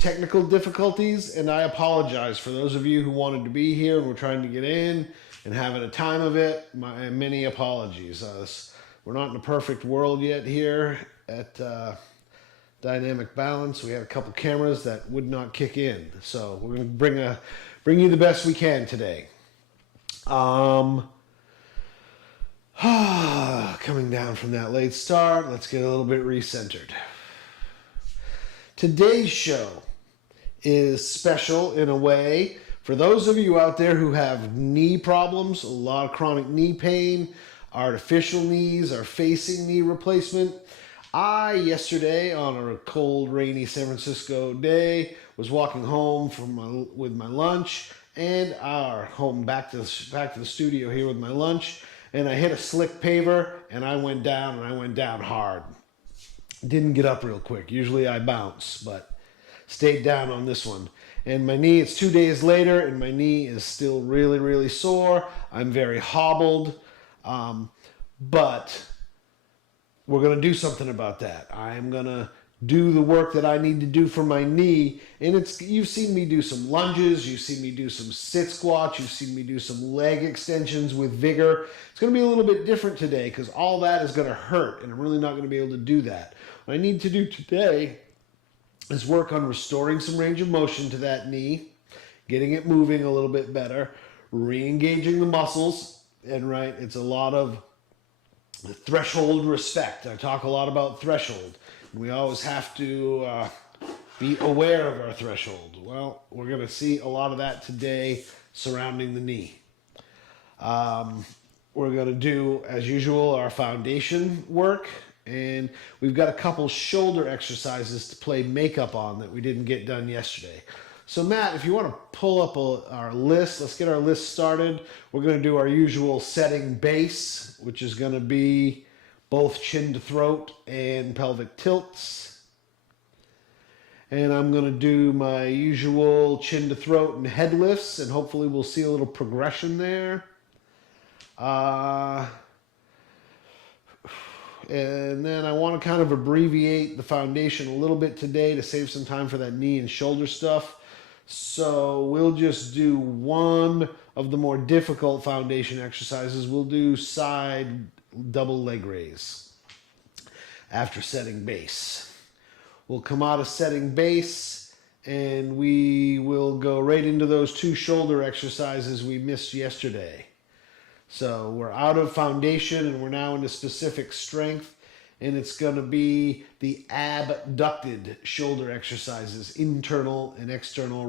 technical difficulties, and I apologize for those of you who wanted to be here and were trying to get in and having a time of it. My many apologies. We're not in a perfect world yet here at Dynamic Balance. We had a couple cameras that would not kick in, so we're going to bring you the best we can today. Coming down from that late start, let's get a little bit recentered. Today's show is special in a way for those of you out there who have knee problems, a lot of chronic knee pain, artificial knees, are facing knee replacement. I, yesterday, on a cold, rainy San Francisco day, was walking home with my lunch, and home back to the studio here with my lunch, and I hit a slick paver, and I went down hard. Didn't get up real quick. Usually I bounce, but stayed down on this one. And my knee, it's 2 days later, and my knee is still really, really sore. I'm very hobbled, but we're going to do something about that. I'm going to do the work that I need to do for my knee. And you've seen me do some lunges. You've seen me do some sit squats. You've seen me do some leg extensions with vigor. It's going to be a little bit different today because all that is going to hurt, and I'm really not going to be able to do that. What I need to do today is work on restoring some range of motion to that knee, getting it moving a little bit better, re-engaging the muscles, and it's a lot of threshold respect. I talk a lot about threshold. We always have to be aware of our threshold. Well, we're going to see a lot of that today surrounding the knee. We're going to do, as usual, our foundation work. And we've got a couple shoulder exercises to play makeup on that we didn't get done yesterday. So Matt, if you want to pull up our list, let's get our list started. We're going to do our usual setting base, which is going to be both chin to throat and pelvic tilts. And I'm going to do my usual chin to throat and head lifts, and hopefully we'll see a little progression there. And then I want to kind of abbreviate the foundation a little bit today to save some time for that knee and shoulder stuff. So we'll just do one of the more difficult foundation exercises. We'll do side double leg raise after setting base. We'll come out of setting base and we will go right into those two shoulder exercises we missed yesterday. So we're out of foundation and we're now into specific strength, and it's going to be the abducted shoulder exercises, internal and external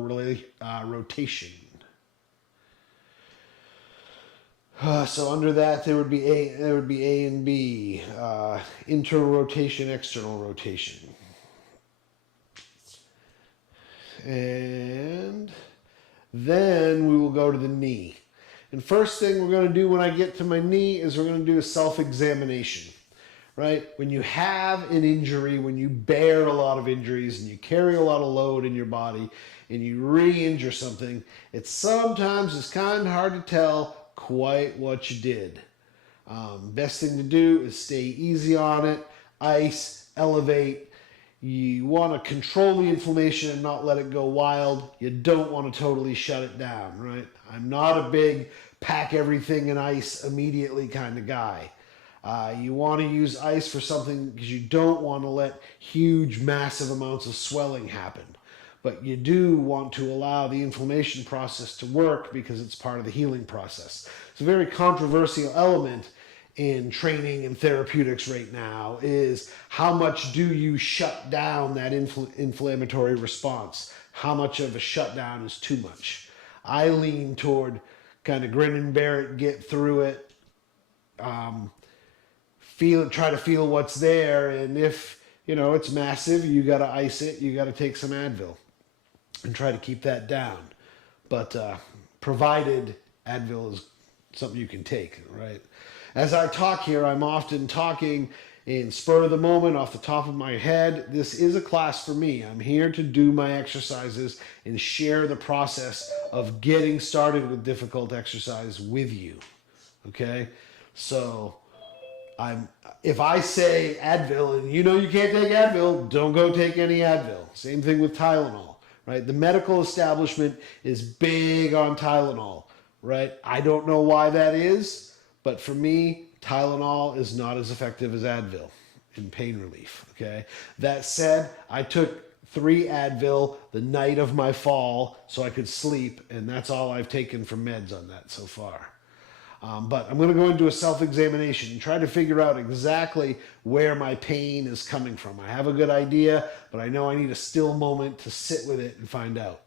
rotation. So under that there would be A and B, internal rotation, external rotation. And then we will go to the knee. And first thing we're going to do when I get to my knee is we're going to do a self-examination, right? When you have an injury, when you bear a lot of injuries and you carry a lot of load in your body and you re-injure something, it's kind of hard to tell quite what you did. Best thing to do is stay easy on it, ice, elevate. You want to control the inflammation and not let it go wild. You don't want to totally shut it down, right? I'm not a big pack everything in ice immediately kind of guy. You want to use ice for something because you don't want to let huge, massive amounts of swelling happen. But you do want to allow the inflammation process to work because it's part of the healing process. It's a very controversial element in training and therapeutics right now is how much do you shut down that inflammatory response? How much of a shutdown is too much? I lean toward kind of grin and bear it, get through it, try to feel what's there, and if it's massive, you got to ice it, you got to take some Advil and try to keep that down. But provided Advil is something you can take, right? As I talk here, I'm often talking in spur of the moment, off the top of my head. This is a class for me. I'm here to do my exercises and share the process of getting started with difficult exercise with you, okay? So if I say Advil and you can't take Advil, don't go take any Advil. Same thing with Tylenol. right? The medical establishment is big on Tylenol, right? I don't know why that is, but for me, Tylenol is not as effective as Advil in pain relief, okay? That said, I took 3 Advil the night of my fall so I could sleep, and that's all I've taken for meds on that so far. But I'm going to go into a self-examination and try to figure out exactly where my pain is coming from. I have a good idea, but I know I need a still moment to sit with it and find out.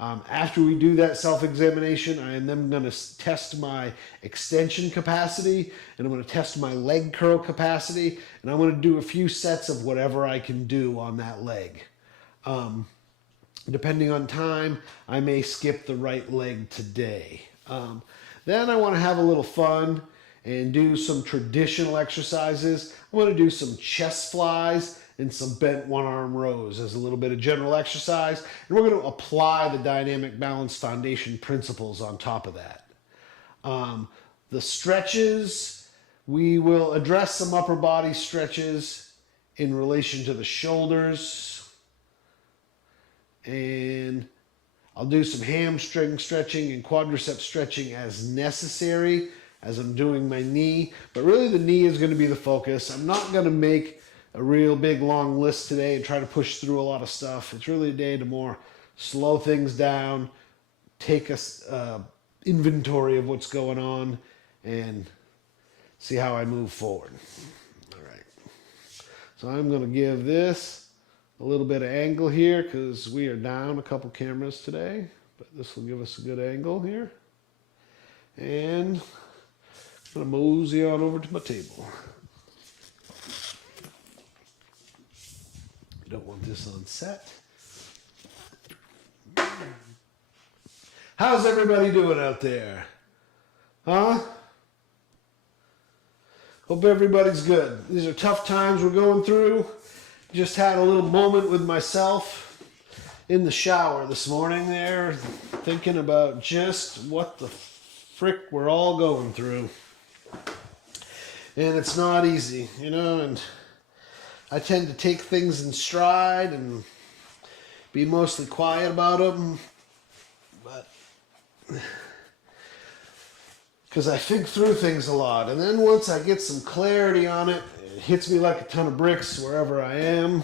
After we do that self-examination, I am then going to test my extension capacity, and I'm going to test my leg curl capacity, and I'm going to do a few sets of whatever I can do on that leg. Depending on time, I may skip the right leg today. Then I want to have a little fun and do some traditional exercises. I want to do some chest flies and some bent one-arm rows as a little bit of general exercise. And we're going to apply the dynamic balance foundation principles on top of that. The stretches, we will address some upper body stretches in relation to the shoulders. And I'll do some hamstring stretching and quadricep stretching as necessary as I'm doing my knee. But really the knee is going to be the focus. I'm not going to make a real big long list today and try to push through a lot of stuff. It's really a day to more slow things down, take a inventory of what's going on, and see how I move forward. All right. So I'm going to give this a little bit of angle here because we are down a couple cameras today, but this will give us a good angle here. And I'm going to mosey on over to my table. Don't want this on set. How's everybody doing out there? Huh? Hope everybody's good. These are tough times we're going through. Just had a little moment with myself in the shower this morning there, thinking about just what the frick we're all going through. And it's not easy, you know, and I tend to take things in stride and be mostly quiet about them, but because I think through things a lot. And then once I get some clarity on it, it hits me like a ton of bricks wherever I am.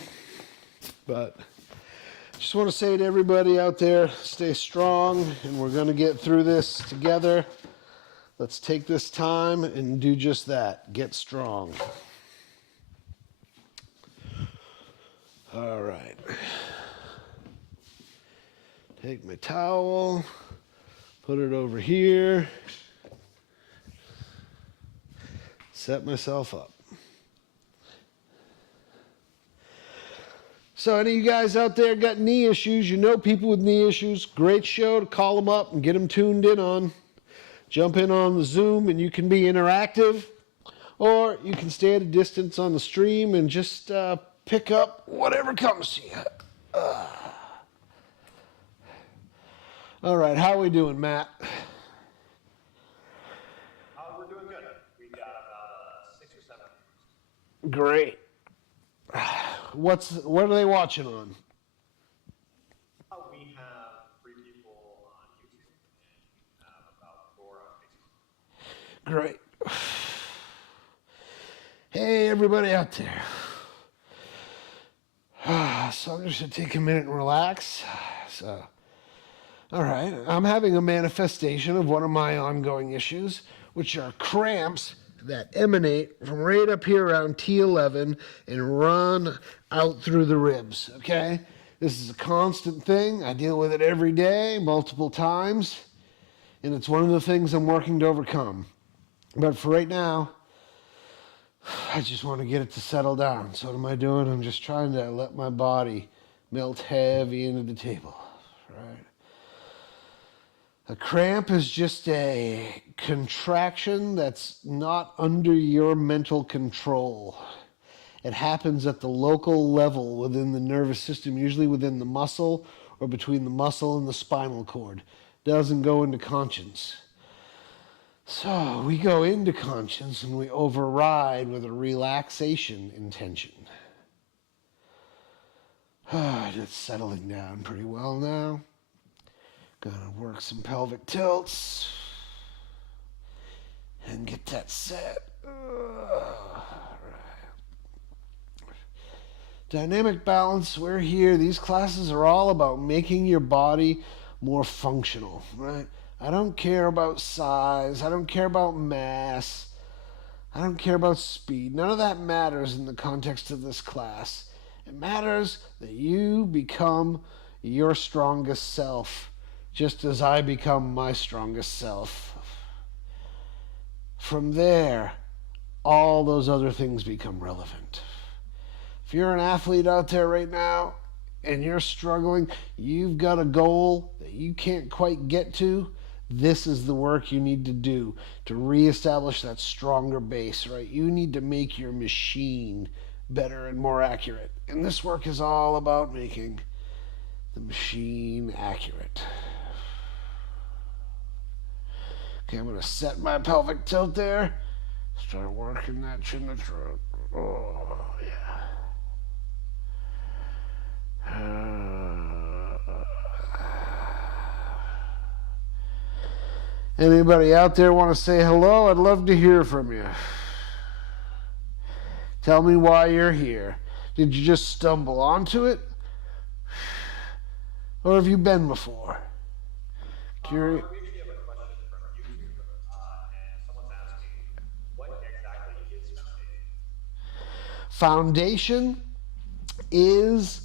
But I just want to say to everybody out there, stay strong, and we're going to get through this together. Let's take this time and do just that. Get strong. All right. Take my towel, put it over here, set myself up. So any of you guys out there got knee issues, you know people with knee issues, great show to call them up and get them tuned in on. Jump in on the Zoom and you can be interactive, or you can stay at a distance on the stream and just pick up whatever comes to you. All right, how are we doing, Matt? We're doing good. We got about 6 or 7. Great. What are they watching on? We have 3 people on YouTube and we have about 4 on Facebook. Great. Hey, everybody out there. So I'm just going to take a minute and relax. All right, I'm having a manifestation of one of my ongoing issues, which are cramps that emanate from right up here around T11 and run out through the ribs, okay? This is a constant thing. I deal with it every day, multiple times, and it's one of the things I'm working to overcome. But for right now, I just want to get it to settle down. So what am I doing? I'm just trying to let my body melt heavy into the table, right? A cramp is just a contraction that's not under your mental control. It happens at the local level within the nervous system, usually within the muscle or between the muscle and the spinal cord. It doesn't go into conscience. So we go into conscience and we override with a relaxation intention. It's settling down pretty well now. Gonna work some pelvic tilts and get that set. Dynamic balance, we're here. These classes are all about making your body more functional, right? I don't care about size. I don't care about mass. I don't care about speed. None of that matters in the context of this class. It matters that you become your strongest self, just as I become my strongest self. From there, all those other things become relevant. If you're an athlete out there right now and you're struggling, you've got a goal that you can't quite get to, this is the work you need to do to reestablish that stronger base, right? You need to make your machine better and more accurate. And this work is all about making the machine accurate. Okay, I'm going to set my pelvic tilt there. Start working that chin to throat. Oh, yeah. Anybody out there want to say hello? I'd love to hear from you. Tell me why you're here. Did you just stumble onto it? Or have you been before? Curious. We actually have a question from YouTube, and someone's asking, what exactly is foundation? Foundation is,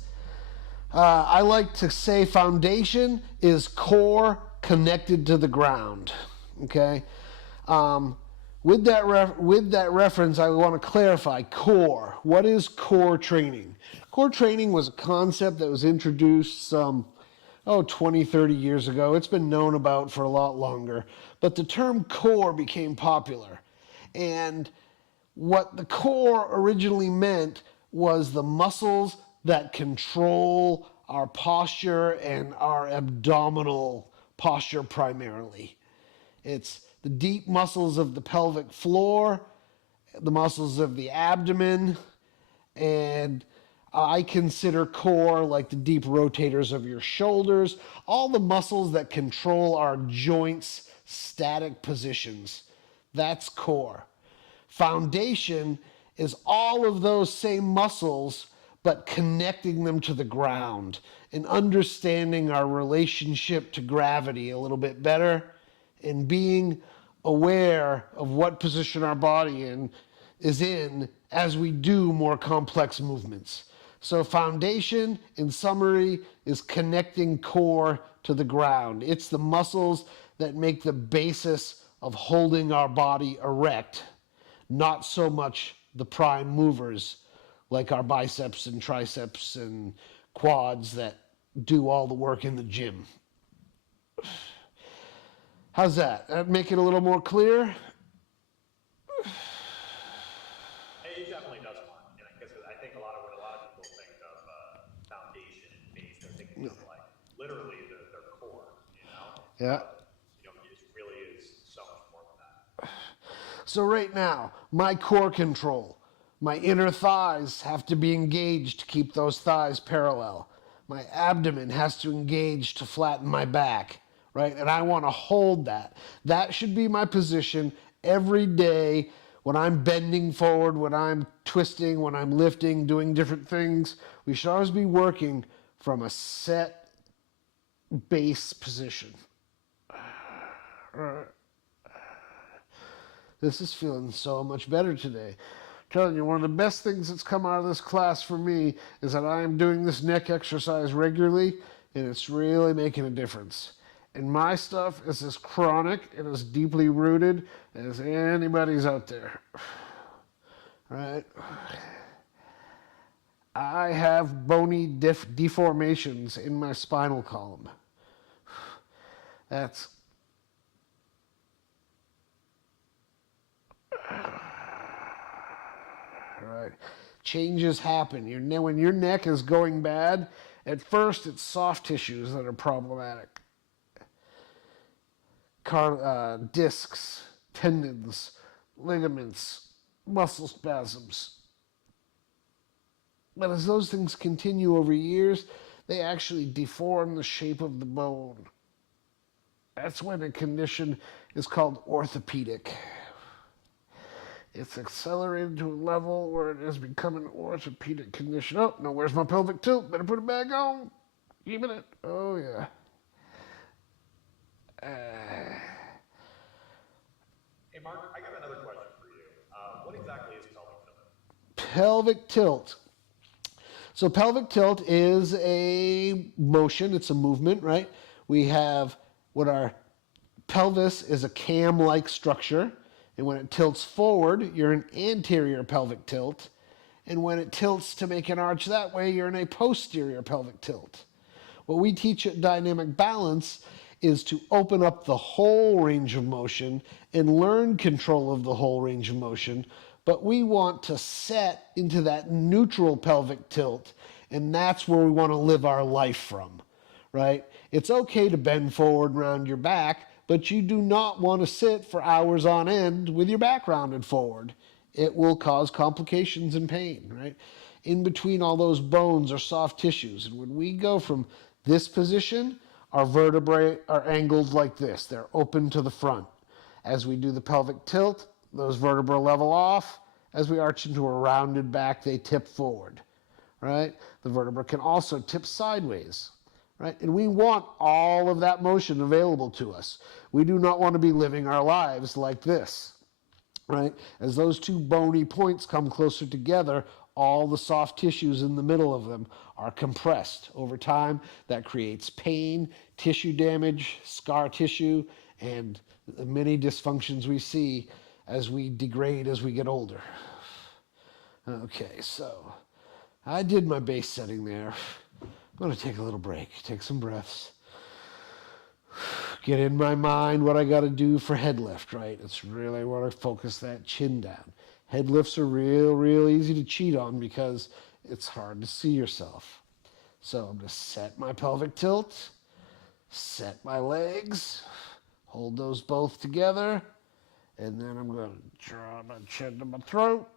I like to say foundation is core connected to the ground. Okay? With that reference, I want to clarify core. What is core training? Core training was a concept that was introduced some 20, 30 years ago. It's been known about for a lot longer. But the term core became popular. And what the core originally meant was the muscles that control our posture and our abdominal posture primarily. It's the deep muscles of the pelvic floor, the muscles of the abdomen, and I consider core like the deep rotators of your shoulders, all the muscles that control our joints' static positions. That's core. Foundation is all of those same muscles, but connecting them to the ground and understanding our relationship to gravity a little bit better and being aware of what position our body is in as we do more complex movements. So foundation, in summary, is connecting core to the ground. It's the muscles that make the basis of holding our body erect, not so much the prime movers like our biceps and triceps and quads that do all the work in the gym. How's that? That make it a little more clear? It definitely does one, because I think a lot of people think of foundation and base, they're thinking of like literally their core, Yeah. It really is so much more than that. So right now, my core control, my inner thighs have to be engaged to keep those thighs parallel. My abdomen has to engage to flatten my back, right? And I want to hold that. That should be my position every day when I'm bending forward, when I'm twisting, when I'm lifting, doing different things. We should always be working from a set base position. This is feeling so much better today. I'm telling you, one of the best things that's come out of this class for me is that I am doing this neck exercise regularly, and it's really making a difference. And my stuff is as chronic and as deeply rooted as anybody's out there. Right? I have bony deformations in my spinal column. That's right. Changes happen. When your neck is going bad, at first it's soft tissues that are problematic. Discs, tendons, ligaments, muscle spasms. But as those things continue over years, they actually deform the shape of the bone. That's when a condition is called orthopedic. It's accelerated to a level where it has become an orthopedic condition. Oh, no, where's my pelvic tilt? Better put it back on. Keeping it. Oh, yeah. Hey, Mark, I got another question for you. What exactly is pelvic tilt? Pelvic tilt. So pelvic tilt is a motion. It's a movement, right? We have what our pelvis is a cam-like structure. And when it tilts forward, you're in anterior pelvic tilt. And when it tilts to make an arch that way, you're in a posterior pelvic tilt. What we teach at Dynamic Balance is to open up the whole range of motion and learn control of the whole range of motion. But we want to set into that neutral pelvic tilt, and that's where we want to live our life from, right? It's okay to bend forward and round your back, but you do not want to sit for hours on end with your back rounded forward. It will cause complications and pain, right? In between all those bones are soft tissues. And when we go from this position, our vertebrae are angled like this. They're open to the front. As we do the pelvic tilt, those vertebrae level off. As we arch into a rounded back, they tip forward, right? The vertebra can also tip sideways, right? And we want all of that motion available to us. We do not want to be living our lives like this, right? As those two bony points come closer together, all the soft tissues in the middle of them are compressed. Over time, that creates pain, tissue damage, scar tissue, and the many dysfunctions we see as we degrade as we get older. Okay, so I did my base setting there. I'm going to take a little break, take some breaths. Get in my mind what I got to do for head lift, right? It's really want to focus that chin down. Head lifts are real easy to cheat on because it's hard to see yourself. So I'm going to set my pelvic tilt, set my legs, hold those both together, and then I'm going to draw my chin to my throat,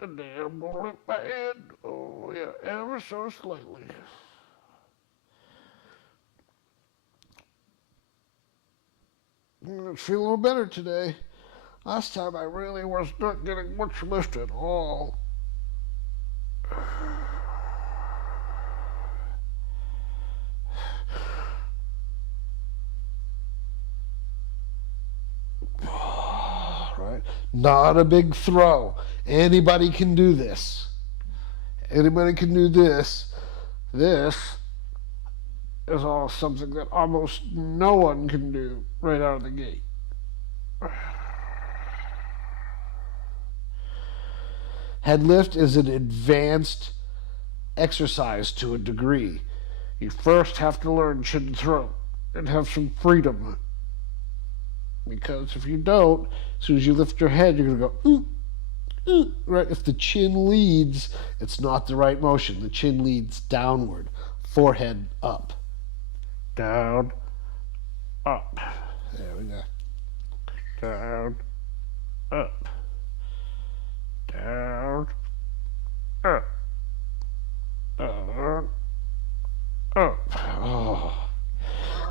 and then I'm going to lift my head, oh yeah, ever so slightly. I feel a little better today. Last time I really was not getting much lift at all. Right? Not a big throw. Anybody can do this. Anybody can do this. This is all something that almost no one can do right out of the gate. Head lift is an advanced exercise to a degree. You first have to learn chin to throat and have some freedom. Because if you don't, as soon as you lift your head, you're going to go, ooh, ooh, right? If the chin leads, it's not the right motion. The chin leads downward, forehead up. Down, up. There we go. Down, up. Down, up. Down, up. Oh.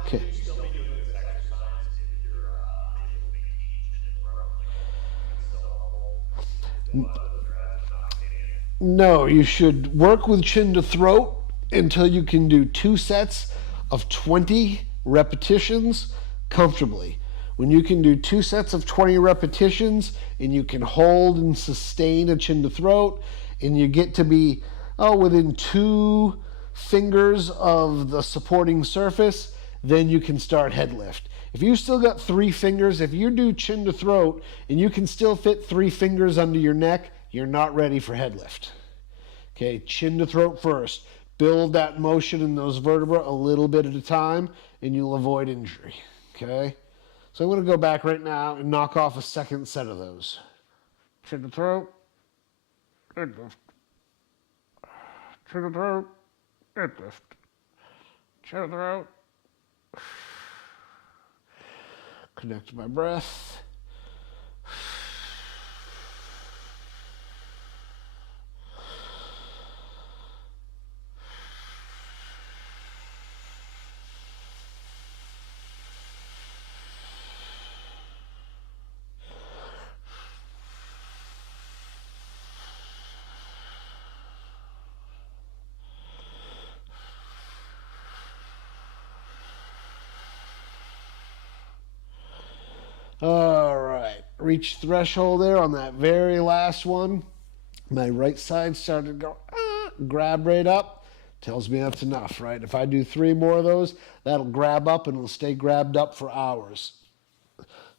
Okay. No, you should work with chin to throat until you can do 2 sets of 20 repetitions comfortably. When you can do 2 sets of 20 repetitions and you can hold and sustain a chin to throat and you get to be within 2 fingers of the supporting surface, then you can start head lift. If you still got 3 fingers, if you do chin to throat and you can still fit 3 fingers under your neck, you're not ready for head lift. Okay, chin to throat first. Build that motion in those vertebrae a little bit at a time and you'll avoid injury. Okay? So I'm going to go back right now and knock off a second set of those. Chin to throat, head lift. Chin to throat, head lift. Chin to throat. Connect to my breath. All right, reach threshold there on that very last one. My right side started to go, grab right up. Tells me that's enough, right? If I do 3 more of those, that'll grab up and it'll stay grabbed up for hours.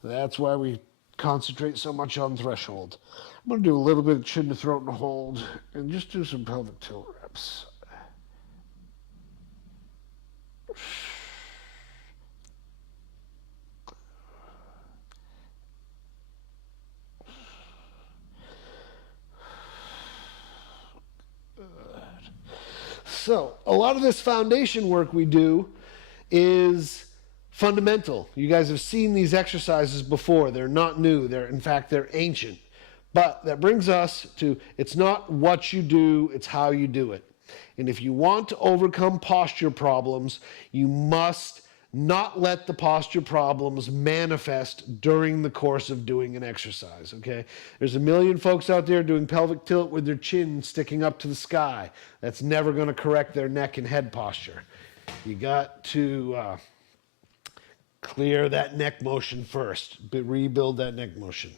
That's why we concentrate so much on threshold. I'm going to do a little bit of chin to throat and hold and just do some pelvic tilt reps. So, a lot of this foundation work we do is fundamental. You guys have seen these exercises before. They're not new. In fact, they're ancient. But that brings us to, it's not what you do, it's how you do it. And if you want to overcome posture problems, you must not let the posture problems manifest during the course of doing an exercise, okay? There's a million folks out there doing pelvic tilt with their chin sticking up to the sky. That's never going to correct their neck and head posture. You got to clear that neck motion first, rebuild that neck motion.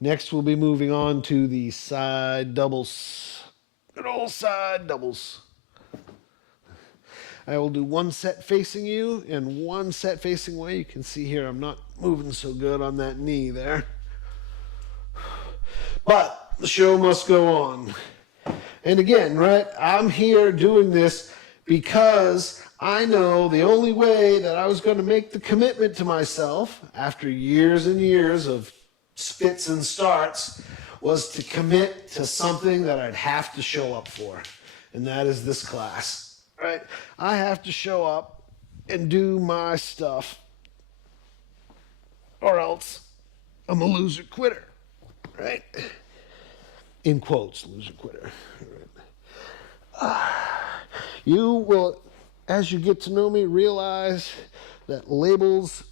Next, we'll be moving on to the side doubles. Good old side doubles. I will do 1 set facing you and 1 set facing away. You can see here I'm not moving so good on that knee there. But the show must go on. And again, right, I'm here doing this because I know the only way that I was going to make the commitment to myself after years and years of spits and starts was to commit to something that I'd have to show up for. And that is this class. Right? I have to show up and do my stuff, or else I'm a loser quitter, right? In quotes, loser quitter. You will, as you get to know me, realize that labels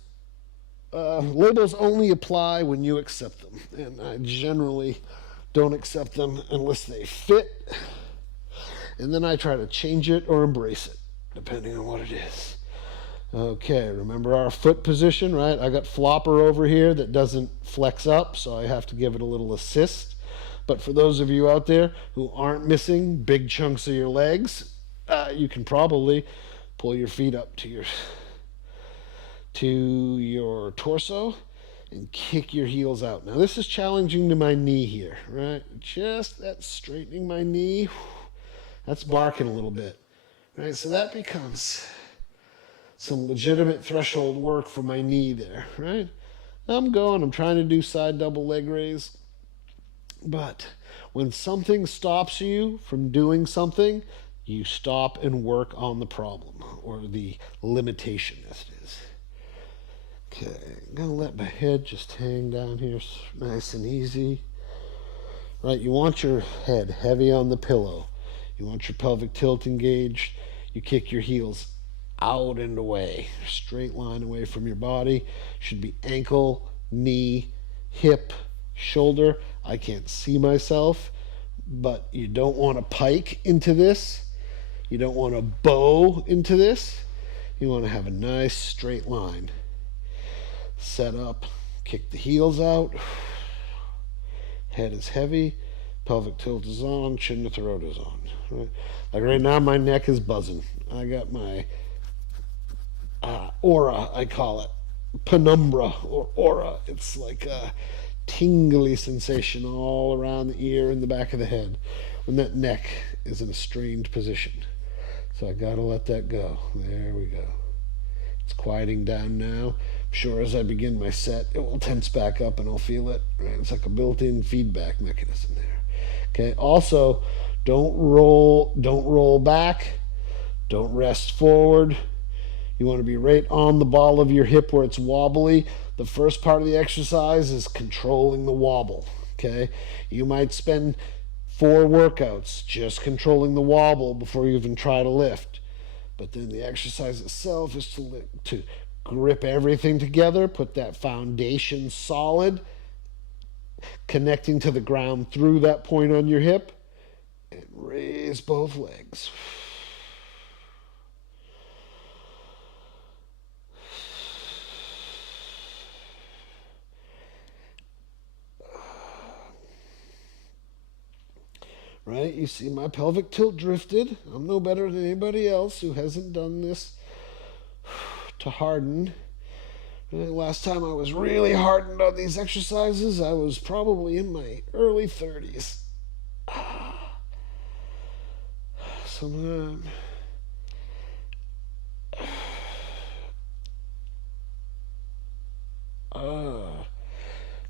only apply when you accept them, and I generally don't accept them unless they fit. And then I try to change it or embrace it, depending on what it is. Okay, remember our foot position, right? I got flopper over here that doesn't flex up, so I have to give it a little assist. But for those of you out there who aren't missing big chunks of your legs, you can probably pull your feet up to your torso and kick your heels out. Now this is challenging to my knee here, right? Just that straightening my knee. That's barking a little bit, right? So that becomes some legitimate threshold work for my knee there, right? I'm trying to do side double leg raise. But when something stops you from doing something, you stop and work on the problem or the limitation as it is. Okay, I'm going to let my head just hang down here nice and easy. Right, you want your head heavy on the pillow. You want your pelvic tilt engaged. You kick your heels out and away. Straight line away from your body. Should be ankle, knee, hip, shoulder. I can't see myself, but you don't want to pike into this. You don't want to bow into this. You want to have a nice straight line. Set up, kick the heels out. Head is heavy. Pelvic tilt is on. Chin to throat is on. Right? Like right now, my neck is buzzing. I got my aura, I call it. Penumbra or aura. It's like a tingly sensation all around the ear and the back of the head when that neck is in a strained position. So I got to let that go. There we go. It's quieting down now. I'm sure as I begin my set, it will tense back up and I'll feel it. Right? It's like a built-in feedback mechanism there. Okay. Also, don't roll back. Don't rest forward. You want to be right on the ball of your hip where it's wobbly. The first part of the exercise is controlling the wobble. Okay. You might spend 4 workouts just controlling the wobble before you even try to lift. But then the exercise itself is to grip everything together, put that foundation solid, connecting to the ground through that point on your hip, and raise both legs. right? You see my pelvic tilt drifted. I'm no better than anybody else who hasn't done this to harden. Right? Last time I was really hardened on these exercises, I was probably in my early 30s. Sometime.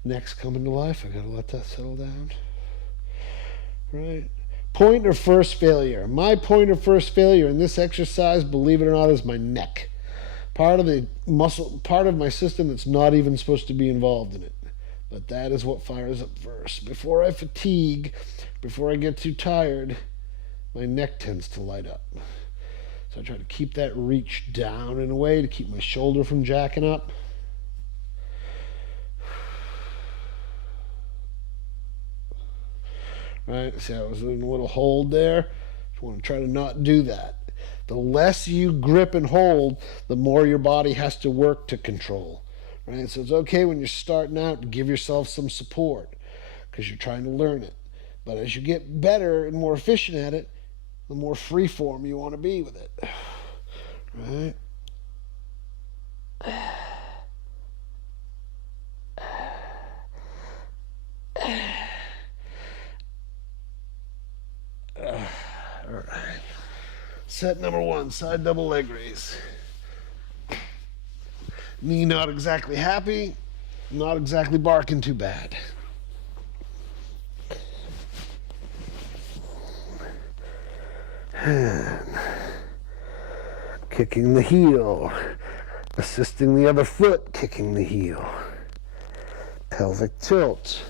Next coming to life, I gotta let that settle down. Right? Point of first failure. My point of first failure in this exercise, believe it or not, is my neck. Part of the muscle, part of my system that's not even supposed to be involved in it. But that is what fires up first. Before I fatigue, before I get too tired, my neck tends to light up. So I try to keep that reach down in a way to keep my shoulder from jacking up. Right, see, I was in a little hold there. Just want to try to not do that. The less you grip and hold, the more your body has to work to control. Right, so it's okay when you're starting out to give yourself some support because you're trying to learn it. But as you get better and more efficient at it, the more free form you want to be with it. Right? All right. Set number 1, side double leg raise. Knee not exactly happy, not exactly barking too bad. And kicking the heel, assisting the other foot, kicking the heel. Pelvic tilt,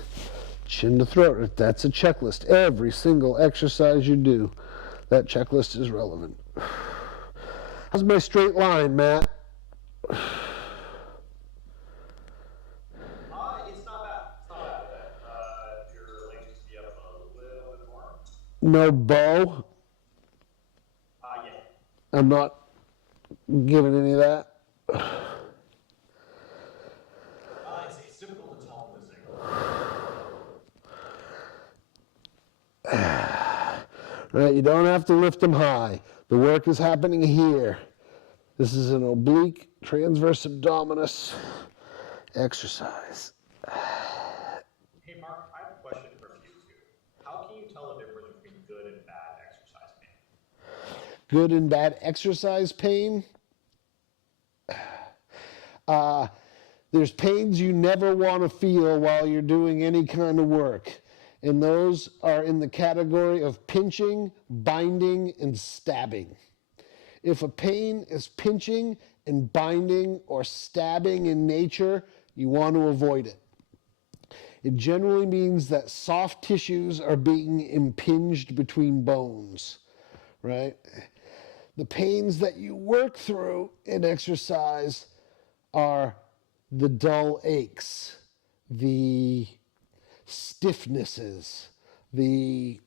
chin to throat. That's a checklist. Every single exercise you do, that checklist is relevant. How's my straight line, Matt? It's not bad. It's not bad. Your legs just be up a little bit more. No bow. Yeah. I'm not giving any of that. It's difficult to tell in this angle. Right, you don't have to lift them high. The work is happening here. This is an oblique transverse abdominis exercise. Hey, Mark, I have a question for you too. How can you tell the difference between good and bad exercise pain? Good and bad exercise pain. There's pains you never want to feel while you're doing any kind of work. And those are in the category of pinching, binding, and stabbing. If a pain is pinching and binding or stabbing in nature, you want to avoid it. It generally means that soft tissues are being impinged between bones, right? The pains that you work through in exercise are the dull aches, the stiffnesses, the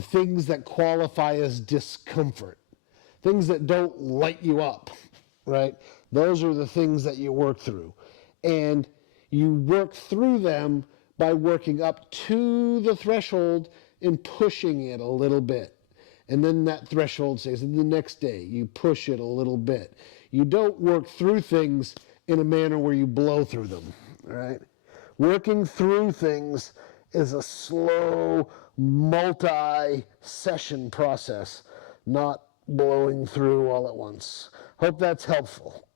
things that qualify as discomfort, things that don't light you up, right? Those are the things that you work through. And you work through them by working up to the threshold and pushing it a little bit. And then that threshold stays. And the next day, you push it a little bit. You don't work through things in a manner where you blow through them, right? Working through things is a slow, multi-session process, not blowing through all at once. Hope that's helpful.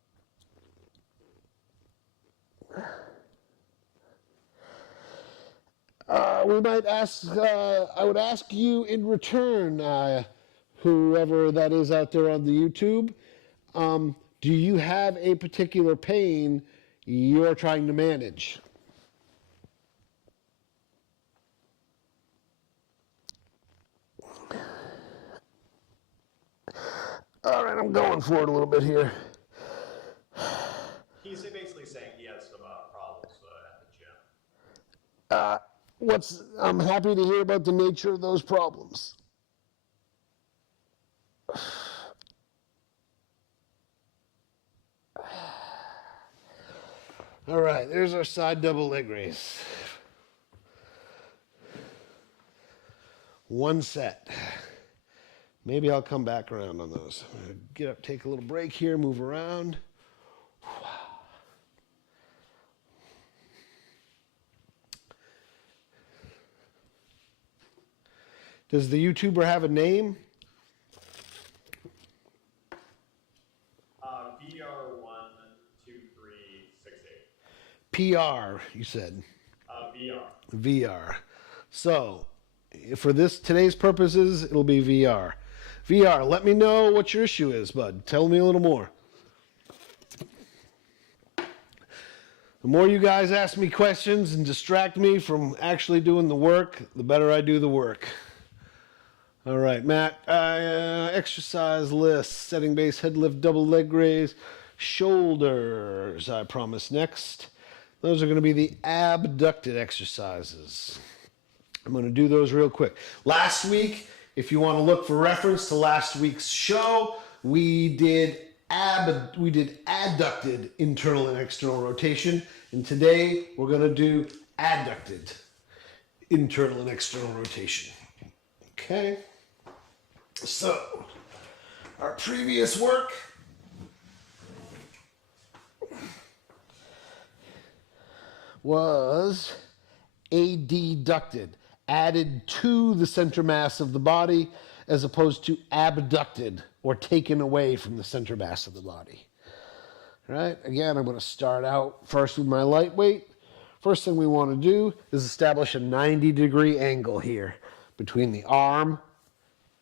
We might ask, I would ask you in return, whoever that is out there on the YouTube, do you have a particular pain you're trying to manage? All right, I'm going for it a little bit here. He's basically saying he has some problems at the gym. I'm happy to hear about the nature of those problems. All right, there's our side double leg raise. One set. Maybe I'll come back around on those. I'm gonna get up, take a little break here, move around. Does the YouTuber have a name? VR12368. PR, you said. VR. VR. So, for today's purposes, it'll be VR. VR, let me know what your issue is, bud. Tell me a little more. The more you guys ask me questions and distract me from actually doing the work, the better I do the work. All right, Matt. Exercise list: setting base, head lift, double leg raise, shoulders. I promise next. Those are going to be the abducted exercises. I'm going to do those real quick. Last week, if you want to look for reference to last week's show, we did adducted internal and external rotation, and today we're going to do adducted internal and external rotation. Okay. So, our previous work was adducted, added to the center mass of the body, as opposed to abducted or taken away from the center mass of the body. All right, again, I'm going to start out first with my lightweight. First thing we want to do is establish a 90-degree angle here between the arm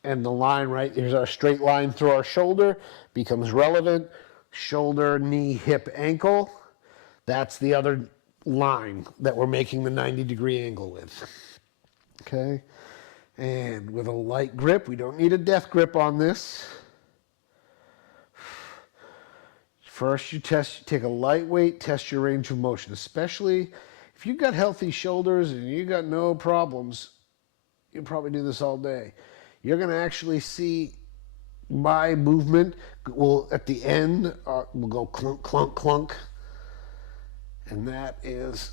and the line. Right, here's our straight line through our shoulder, becomes relevant. Shoulder, knee, hip, ankle. That's the other line that we're making the 90-degree angle with. Okay, and with a light grip, we don't need a death grip on this. First, you take a lightweight, test your range of motion, especially if you've got healthy shoulders and you got no problems. You'll probably do this all day. You're going to actually see my movement will, at the end, will go clunk, clunk, clunk. And that is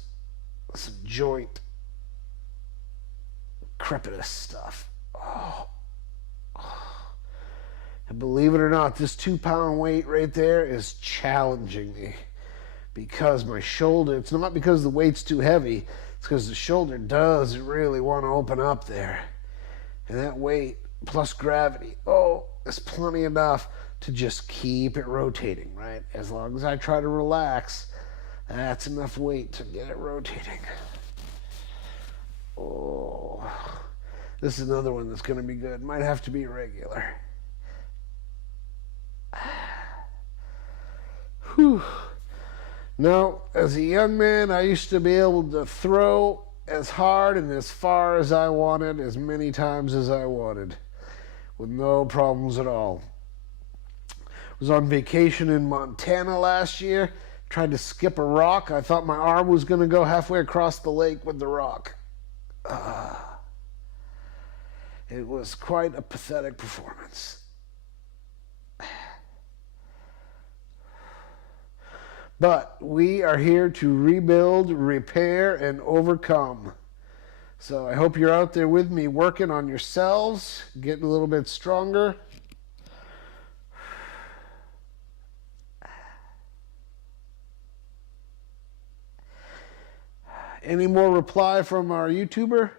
some joint crepitus stuff. Oh. And believe it or not, this 2-pound weight right there is challenging me because my shoulder, it's not because the weight's too heavy, it's because the shoulder does really want to open up there. And that weight plus gravity, is plenty enough to just keep it rotating, right? As long as I try to relax, that's enough weight to get it rotating. Oh, this is another one that's going to be good. Might have to be regular. Whew. Now, as a young man, I used to be able to throw as hard and as far as I wanted, as many times as I wanted, with no problems at all. I was on vacation in Montana last year, tried to skip a rock. I thought my arm was going to go halfway across the lake with the rock. It was quite a pathetic performance. But we are here to rebuild, repair, and overcome. So I hope you're out there with me working on yourselves, getting a little bit stronger. Any more reply from our YouTuber?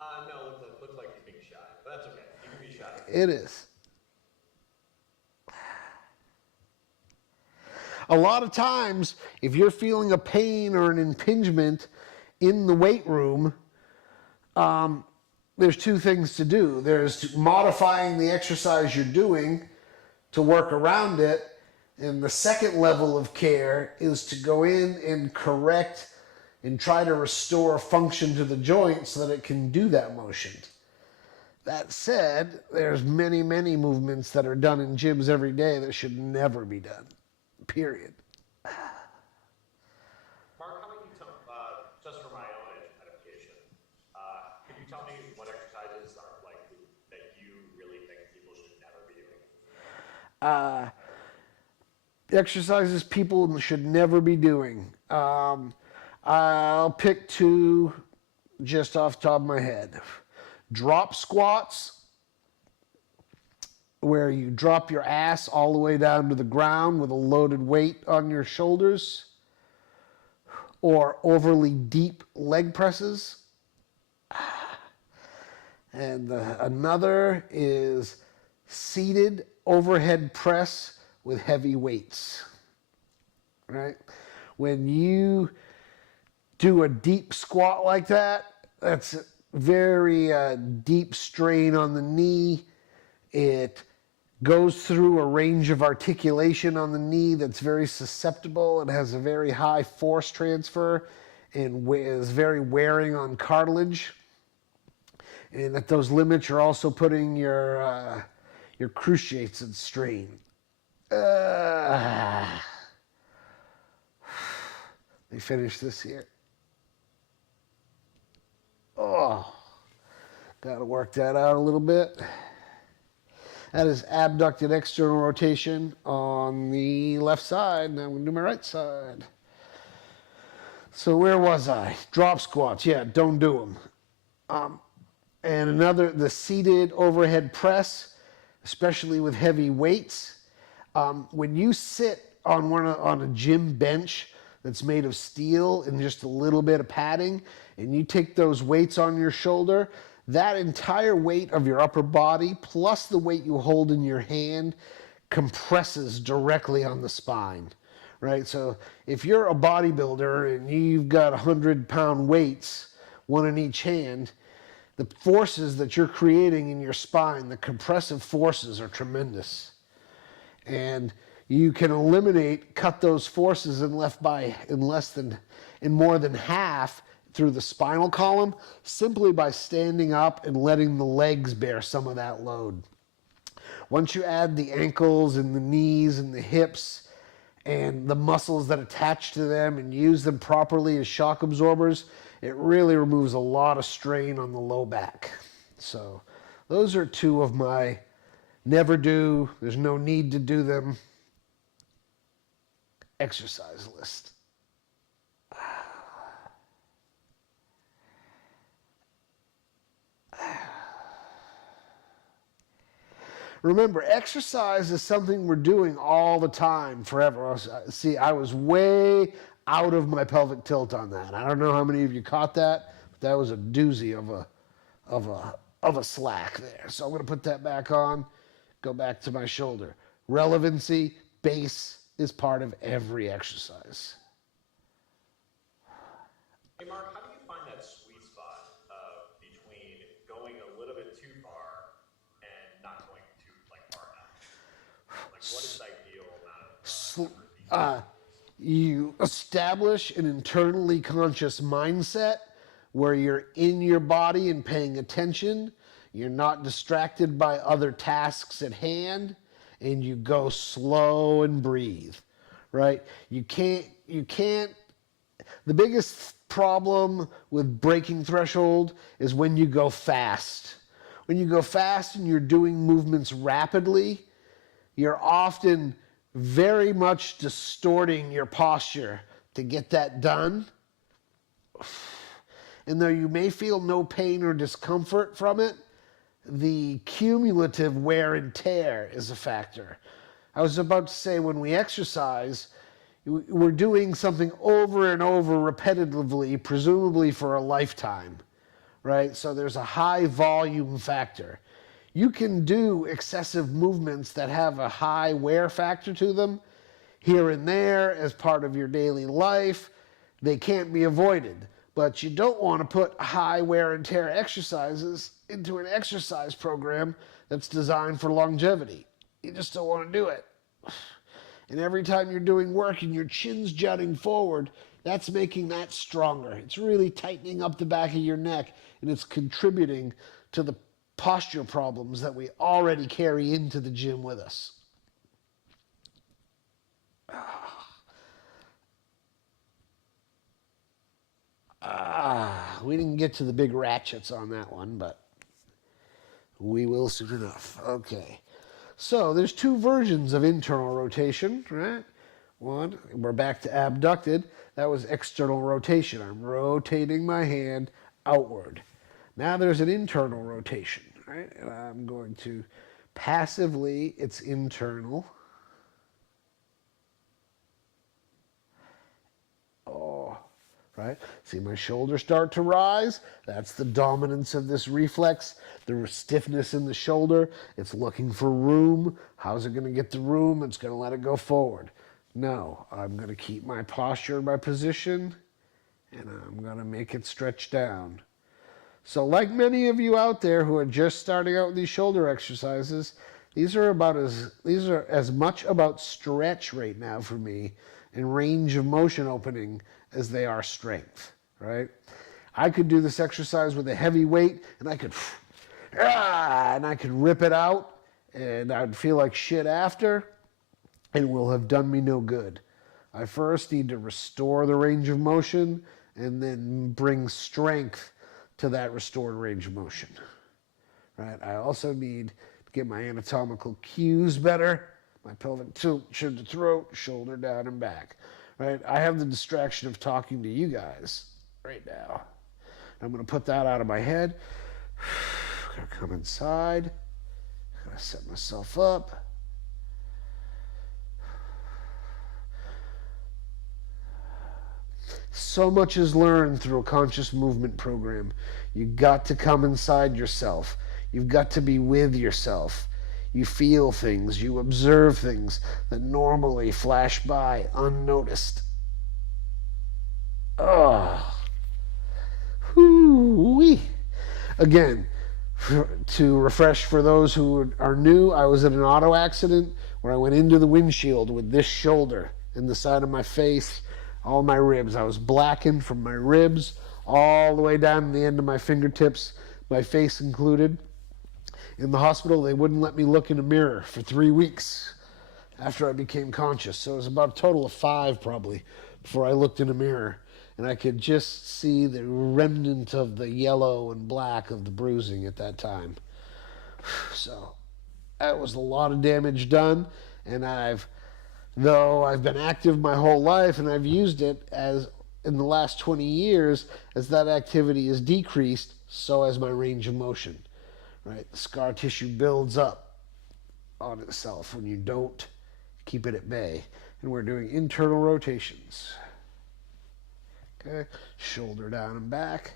No, looks like he's being shy, but that's okay. You can be shy. It is. A lot of times, if you're feeling a pain or an impingement in the weight room, there's two things to do. There's modifying the exercise you're doing to work around it, and the second level of care is to go in and correct and try to restore function to the joint so that it can do that motion. That said, there's many, many movements that are done in gyms every day that should never be done. Period. Mark, how about you tell, just for my own edification, could you tell me what exercises are like that you really think people should never be doing? Exercises people should never be doing. I'll pick two just off the top of my head. drop squats, where you drop your ass all the way down to the ground with a loaded weight on your shoulders, or overly deep leg presses. And another is seated overhead press with heavy weights, right? When you do a deep squat like that, that's very deep strain on the knee. It goes through a range of articulation on the knee that's very susceptible. It has a very high force transfer and is very wearing on cartilage. And at those limits, you're also putting your cruciates at strain. Let me finish this here. Oh, got to work that out a little bit. That is abducted external rotation on the left side. Now I'm going to do my right side. So where was I? Drop squats. Yeah, don't do them. And another, the seated overhead press, especially with heavy weights. When you sit on a gym bench that's made of steel and just a little bit of padding, and you take those weights on your shoulder, that entire weight of your upper body plus the weight you hold in your hand compresses directly on the spine, right? So if you're a bodybuilder and you've got 100-pound weights, one in each hand, the forces that you're creating in your spine, the compressive forces, are tremendous. And you can cut those forces in more than half through the spinal column simply by standing up and letting the legs bear some of that load. Once you add the ankles and the knees and the hips and the muscles that attach to them and use them properly as shock absorbers, it really removes a lot of strain on the low back. So those are two of my never do, there's no need to do them exercise list. Remember, exercise is something we're doing all the time, forever. See, I was way out of my pelvic tilt on that. I don't know how many of you caught that, but that was a doozy of a slack there. So I'm going to put that back on, go back to my shoulder. Relevancy, base is part of every exercise. Hey Mark, how do you find that sweet spot between going a little bit too far and not going too far enough? Like, what is the ideal amount of You establish an internally conscious mindset where you're in your body and paying attention. You're not distracted by other tasks at hand, and you go slow and breathe, right? You can't, the biggest problem with breaking threshold is when you go fast. When you go fast and you're doing movements rapidly, you're often very much distorting your posture to get that done. And though you may feel no pain or discomfort from it, the cumulative wear and tear is a factor. I was about to say, when we exercise, we're doing something over and over repetitively, presumably for a lifetime, right? So there's a high volume factor. You can do excessive movements that have a high wear factor to them here and there as part of your daily life. They can't be avoided, but you don't want to put high wear and tear exercises into an exercise program that's designed for longevity. You just don't want to do it. And every time you're doing work and your chin's jutting forward, that's making that stronger. It's really tightening up the back of your neck, and it's contributing to the posture problems that we already carry into the gym with us. We didn't get to the big ratchets on that one, but we will soon enough. Okay. So there's two versions of internal rotation, right? One, we're back to abducted. That was external rotation. I'm rotating my hand outward. Now there's an internal rotation, right? And I'm going to passively, it's internal. Oh, right? See my shoulders start to rise? That's the dominance of this reflex. The stiffness in the shoulder, it's looking for room. How's it going to get the room? It's going to let it go forward. No, I'm going to keep my posture and my position, and I'm going to make it stretch down. So like many of you out there who are just starting out with these shoulder exercises, these are as much about stretch right now for me and range of motion opening as they are strength, right? I could do this exercise with a heavy weight and I could rip it out and I'd feel like shit after, and it will have done me no good. I first need to restore the range of motion and then bring strength to that restored range of motion, right? I also need to get my anatomical cues better. My pelvic tilt, chin to throat, shoulder down and back, right? I have the distraction of talking to you guys right now. I'm going to put that out of my head. I'm going to come inside. I'm going to set myself up. So much is learned through a conscious movement program. You got to come inside yourself. You've got to be with yourself. You feel things, you observe things that normally flash by unnoticed. Oh. Whoo-wee. Again, to refresh for those who are new, I was in an auto accident where I went into the windshield with this shoulder and the side of my face, all my ribs. I was blackened from my ribs all the way down to the end of my fingertips, my face included. In the hospital, they wouldn't let me look in a mirror for 3 weeks after I became conscious. So it was about a total of 5 probably before I looked in a mirror. And I could just see the remnant of the yellow and black of the bruising at that time. So that was a lot of damage done. And though I've been active my whole life and I've used it as in the last 20 years, as that activity is decreased, so has my range of motion. Right? The scar tissue builds up on itself when you don't keep it at bay. And we're doing internal rotations. Okay, shoulder down and back,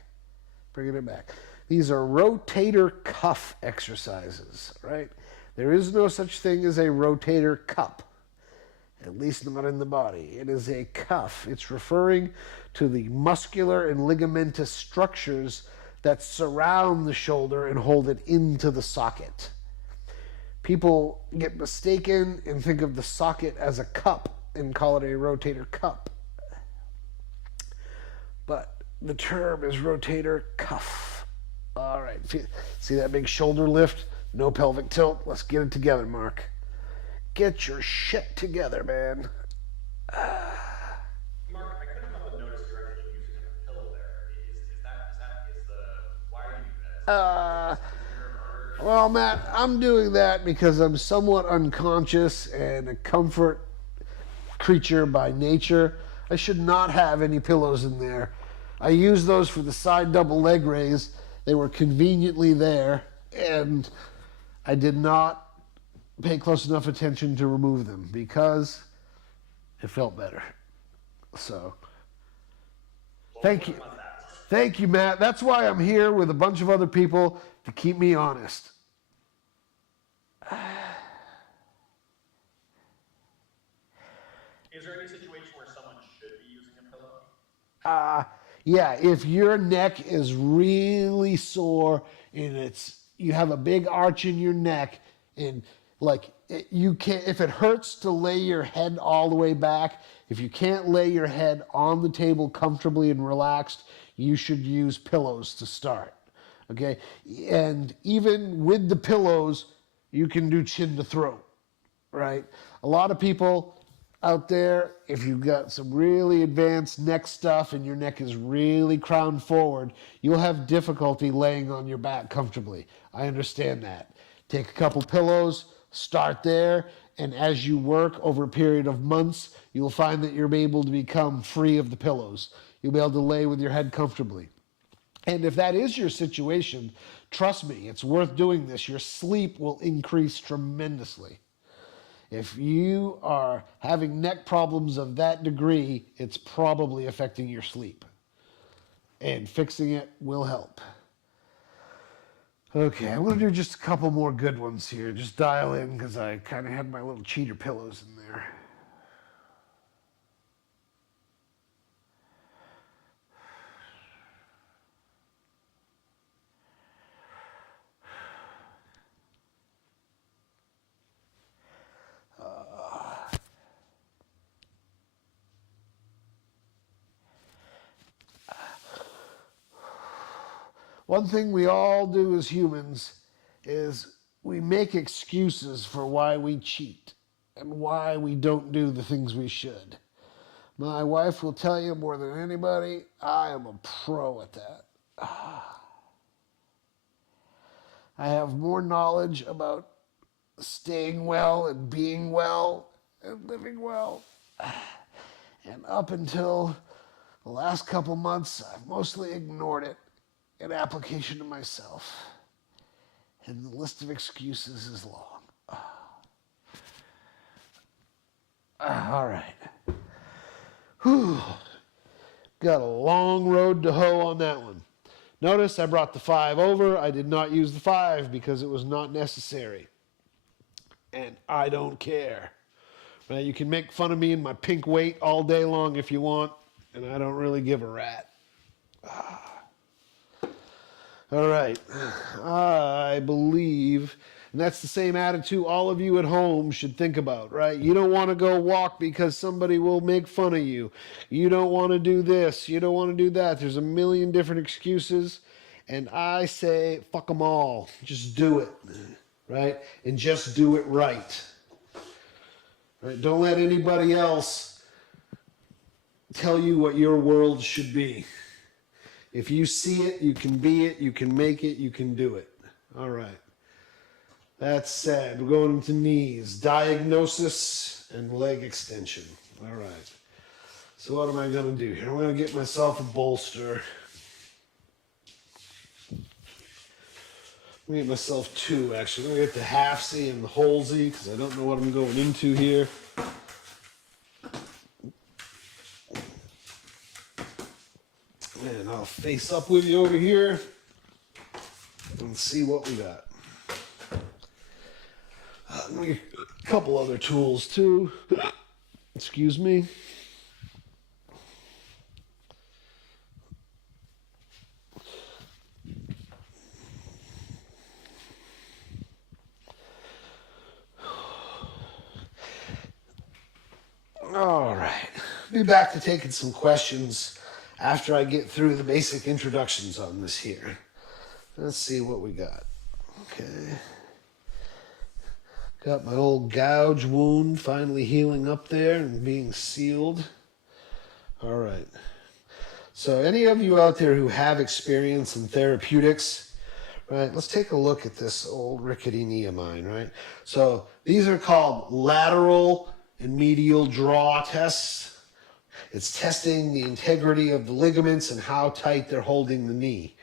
bringing it back. These are rotator cuff exercises, right? There is no such thing as a rotator cup, at least not in the body. It is a cuff. It's referring to the muscular and ligamentous structures that surround the shoulder and hold it into the socket. People get mistaken and think of the socket as a cup and call it a rotator cup. But the term is rotator cuff. All right, see that big shoulder lift? No pelvic tilt. Let's get it together, Mark. Get your shit together, man. Mark, I couldn't help but notice you're actually using a pillow there. Why are you doing that? Well, Matt, I'm doing that because I'm somewhat unconscious and a comfort creature by nature. I should not have any pillows in there. I used those for the side double leg raise. They were conveniently there, and I did not pay close enough attention to remove them because it felt better. So, thank you. Thank you, Matt. That's why I'm here with a bunch of other people to keep me honest. Is there any situation where someone should be using a pillow? Yeah, if your neck is really sore and you have a big arch in your neck and you can't, if it hurts to lay your head all the way back, if you can't lay your head on the table comfortably and relaxed, you should use pillows to start. Okay? And even with the pillows, you can do chin to throat, right? A lot of people out there, if you've got some really advanced neck stuff and your neck is really crowned forward, you'll have difficulty laying on your back comfortably. I understand that. Take a couple pillows, start there, and as you work over a period of months, you'll find that you're able to become free of the pillows. You'll be able to lay with your head comfortably. And if that is your situation, trust me, it's worth doing this. Your sleep will increase tremendously. If you are having neck problems of that degree, it's probably affecting your sleep. And fixing it will help. Okay, I'm going to do just a couple more good ones here. Just dial in because I kind of had my little cheater pillows in there. One thing we all do as humans is we make excuses for why we cheat and why we don't do the things we should. My wife will tell you more than anybody, I am a pro at that. I have more knowledge about staying well and being well and living well. And up until the last couple months, I've mostly ignored it in application to myself. And the list of excuses is long. All right. Whew. Got a long road to hoe on that one. Notice I brought the 5 over. I did not use the 5 because it was not necessary. And I don't care. Right? You can make fun of me and my pink weight all day long if you want, and I don't really give a rat. All right. I believe, and that's the same attitude all of you at home should think about, right? You don't want to go walk because somebody will make fun of you. You don't want to do this. You don't want to do that. There's a million different excuses, and I say, fuck them all. Just do it, right? And just do it right. Right? Don't let anybody else tell you what your world should be. If you see it, you can be it, you can make it, you can do it. All right. That said, we're going into knees, diagnosis, and leg extension. All right. So what am I going to do here? I'm going to get myself a bolster. I'm going to get myself 2, actually. I'm going to get the half-C and the whole-Z because I don't know what I'm going into here. And I'll face up with you over here and see what we got. A couple other tools too. Excuse me. All right. Be back to taking some questions after I get through the basic introductions on this here. Let's see what we got. Okay. Got my old gouge wound finally healing up there and being sealed. All right. So any of you out there who have experience in therapeutics, right, let's take a look at this old rickety knee of mine, right? So these are called lateral and medial draw tests. It's testing the integrity of the ligaments and how tight they're holding the knee.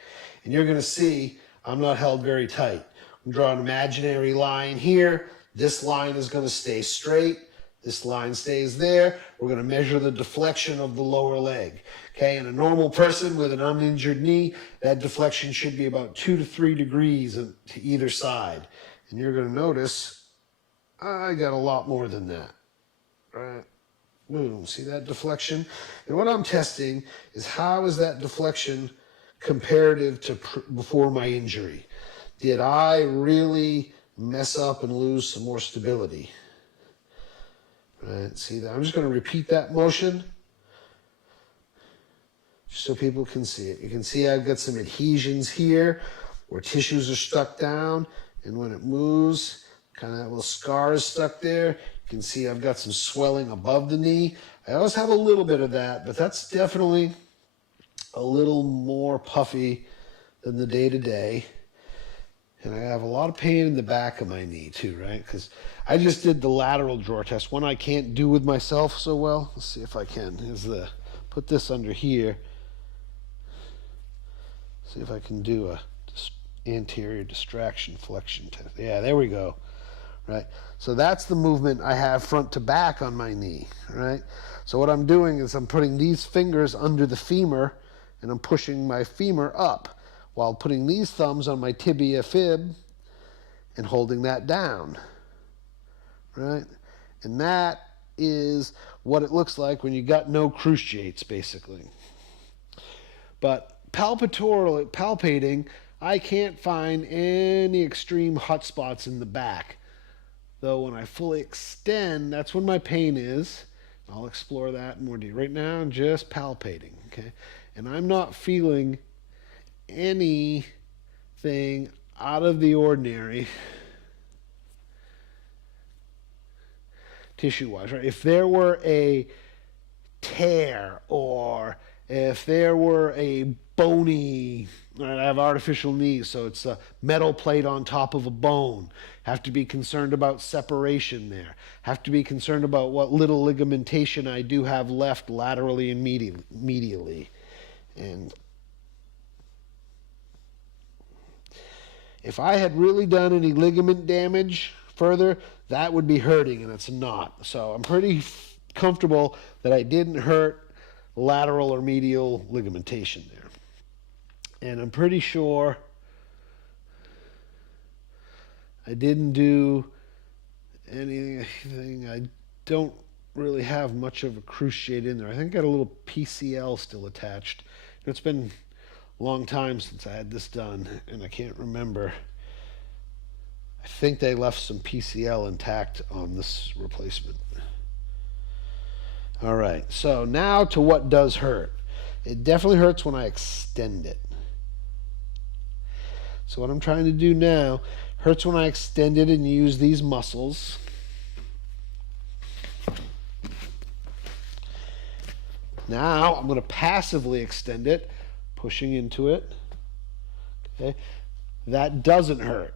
And you're going to see I'm not held very tight. I'm drawing an imaginary line here. This line is going to stay straight. This line stays there. We're going to measure the deflection of the lower leg. Okay, in a normal person with an uninjured knee, that deflection should be about 2 to 3 degrees to either side. And you're going to notice I got a lot more than that. Right? Boom, see that deflection? And what I'm testing is how is that deflection comparative to before my injury? Did I really mess up and lose some more stability? Right, see that? I'm just going to repeat that motion just so people can see it. You can see I've got some adhesions here where tissues are stuck down, and when it moves, kind of that little scar is stuck there. You can see I've got some swelling above the knee. I always have a little bit of that, but that's definitely a little more puffy than the day-to-day. And I have a lot of pain in the back of my knee too, right? Because I just did the lateral drawer test. One I can't do with myself so well. Let's see if I can. Put this under here. See if I can do a anterior distraction flexion test. Yeah, there we go. Right? So that's the movement I have front to back on my knee. Right? So what I'm doing is I'm putting these fingers under the femur and I'm pushing my femur up while putting these thumbs on my tibia fib and holding that down. Right? And that is what it looks like when you got no cruciates, basically. But palpating, I can't find any extreme hot spots in the back. Though when I fully extend, that's when my pain is. I'll explore that more deep. Right now, I'm just palpating, okay? And I'm not feeling anything out of the ordinary tissue-wise, right? If there were a tear or if there were a bony, right, I have artificial knees, so it's a metal plate on top of a bone. Have to be concerned about separation there. Have to be concerned about what little ligamentation I do have left laterally and medially. And if I had really done any ligament damage further, that would be hurting, and it's not. So I'm pretty comfortable that I didn't hurt lateral or medial ligamentation there. And I'm pretty sure I didn't do anything. I don't really have much of a cruciate in there. I think I got a little PCL still attached. It's been a long time since I had this done, and I can't remember. I think they left some PCL intact on this replacement. All right, so now to what does hurt. It definitely hurts when I extend it. So what I'm trying to do now, hurts when I extend it and use these muscles. Now I'm going to passively extend it, pushing into it. Okay, that doesn't hurt.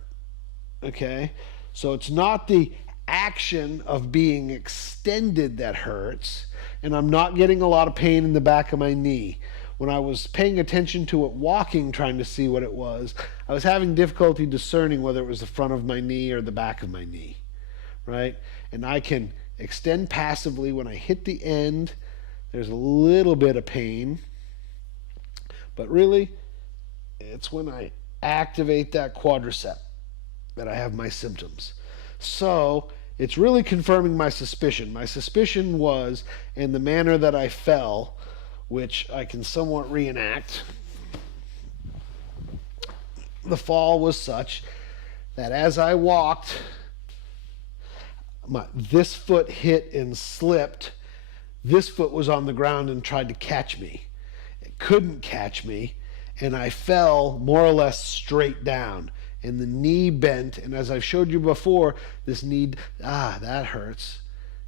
Okay, so it's not the action of being extended that hurts, and I'm not getting a lot of pain in the back of my knee. When I was paying attention to it walking, trying to see what it was, I was having difficulty discerning whether it was the front of my knee or the back of my knee, right? And I can extend passively. When I hit the end, there's a little bit of pain, but really, it's when I activate that quadricep that I have my symptoms. So it's really confirming my suspicion. My suspicion was in the manner that I fell, which I can somewhat reenact. The fall was such that as I walked, this foot hit and slipped. This foot was on the ground and tried to catch me. It couldn't catch me, and I fell more or less straight down. And the knee bent, and as I've showed you before, this knee, that hurts.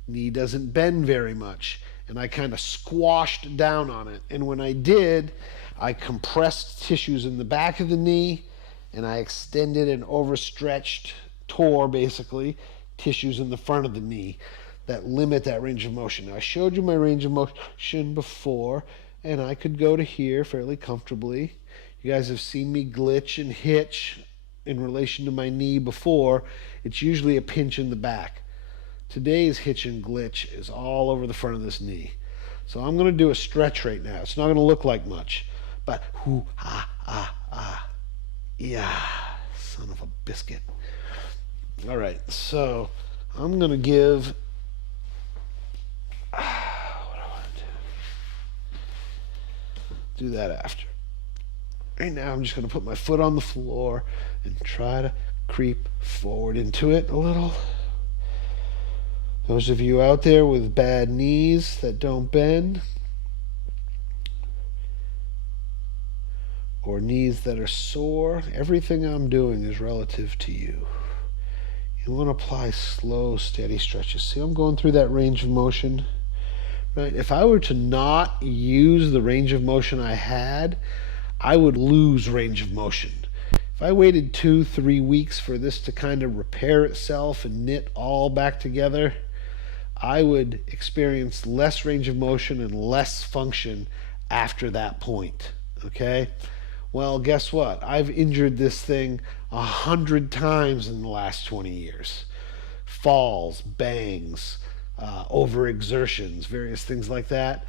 Knee doesn't bend very much. And I kind of squashed down on it. And when I did, I compressed tissues in the back of the knee, and I extended and overstretched, tore basically, tissues in the front of the knee that limit that range of motion. Now, I showed you my range of motion before, and I could go to here fairly comfortably. You guys have seen me glitch and hitch in relation to my knee before. It's usually a pinch in the back. Today's hitch and glitch is all over the front of this knee. So I'm going to do a stretch right now. It's not going to look like much, but yeah, son of a biscuit. All right, so I'm going to give, what do I want to do that after. Right now I'm just going to put my foot on the floor and try to creep forward into it a little. Those of you out there with bad knees that don't bend, or knees that are sore, everything I'm doing is relative to you. You want to apply slow, steady stretches. See, I'm going through that range of motion, right? If I were to not use the range of motion I had, I would lose range of motion. If I waited 2-3 weeks for this to kind of repair itself and knit all back together, I would experience less range of motion and less function after that point, okay? Well, guess what? I've injured this thing 100 times in the last 20 years. Falls, bangs, overexertions, various things like that,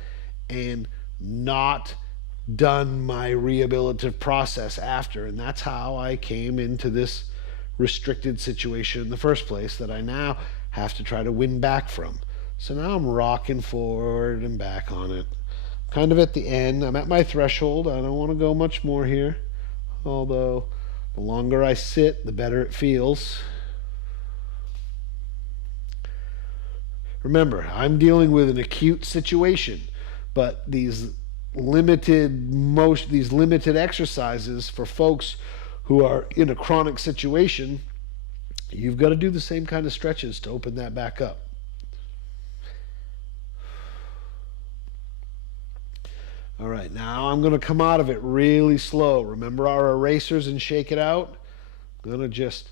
and not done my rehabilitative process after. And that's how I came into this restricted situation in the first place that I now have to try to win back from. So now I'm rocking forward and back on it. Kind of at the end. I'm at my threshold. I don't want to go much more here. Although the longer I sit, the better it feels. Remember, I'm dealing with an acute situation, but these limited exercises for folks who are in a chronic situation, you've got to do the same kind of stretches to open that back up. All right, now I'm going to come out of it really slow. Remember our erasers and shake it out? I'm going to just,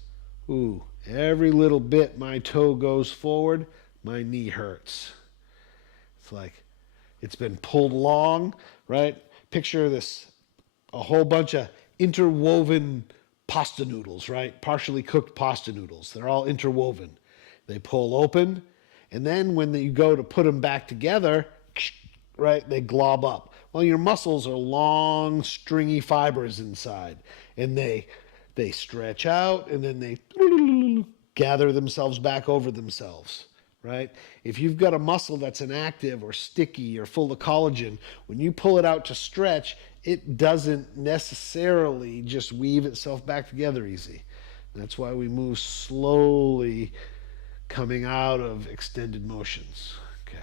every little bit my toe goes forward, my knee hurts. It's like it's been pulled along, right? Picture this, a whole bunch of interwoven pasta noodles, right? Partially cooked pasta noodles. They're all interwoven. They pull open, and then when you go to put them back together, right, they glob up. Well, your muscles are long, stringy fibers inside, and they stretch out, and then they gather themselves back over themselves, right? If you've got a muscle that's inactive or sticky or full of collagen, when you pull it out to stretch, it doesn't necessarily just weave itself back together easy. That's why we move slowly coming out of extended motions. Okay.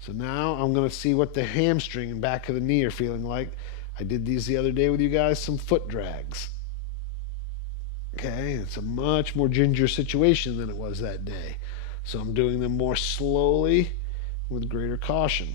So now I'm going to see what the hamstring and back of the knee are feeling like. I did these the other day with you guys, some foot drags. Okay, it's a much more ginger situation than it was that day. So I'm doing them more slowly with greater caution.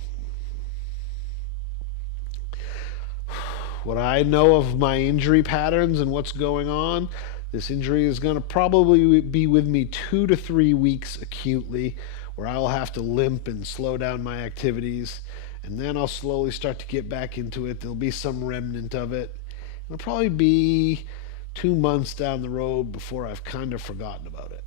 What I know of my injury patterns and what's going on, this injury is going to probably be with me 2 to 3 weeks acutely, where I'll have to limp and slow down my activities, and then I'll slowly start to get back into it. There'll be some remnant of it. It'll probably be 2 months down the road before I've kind of forgotten about it.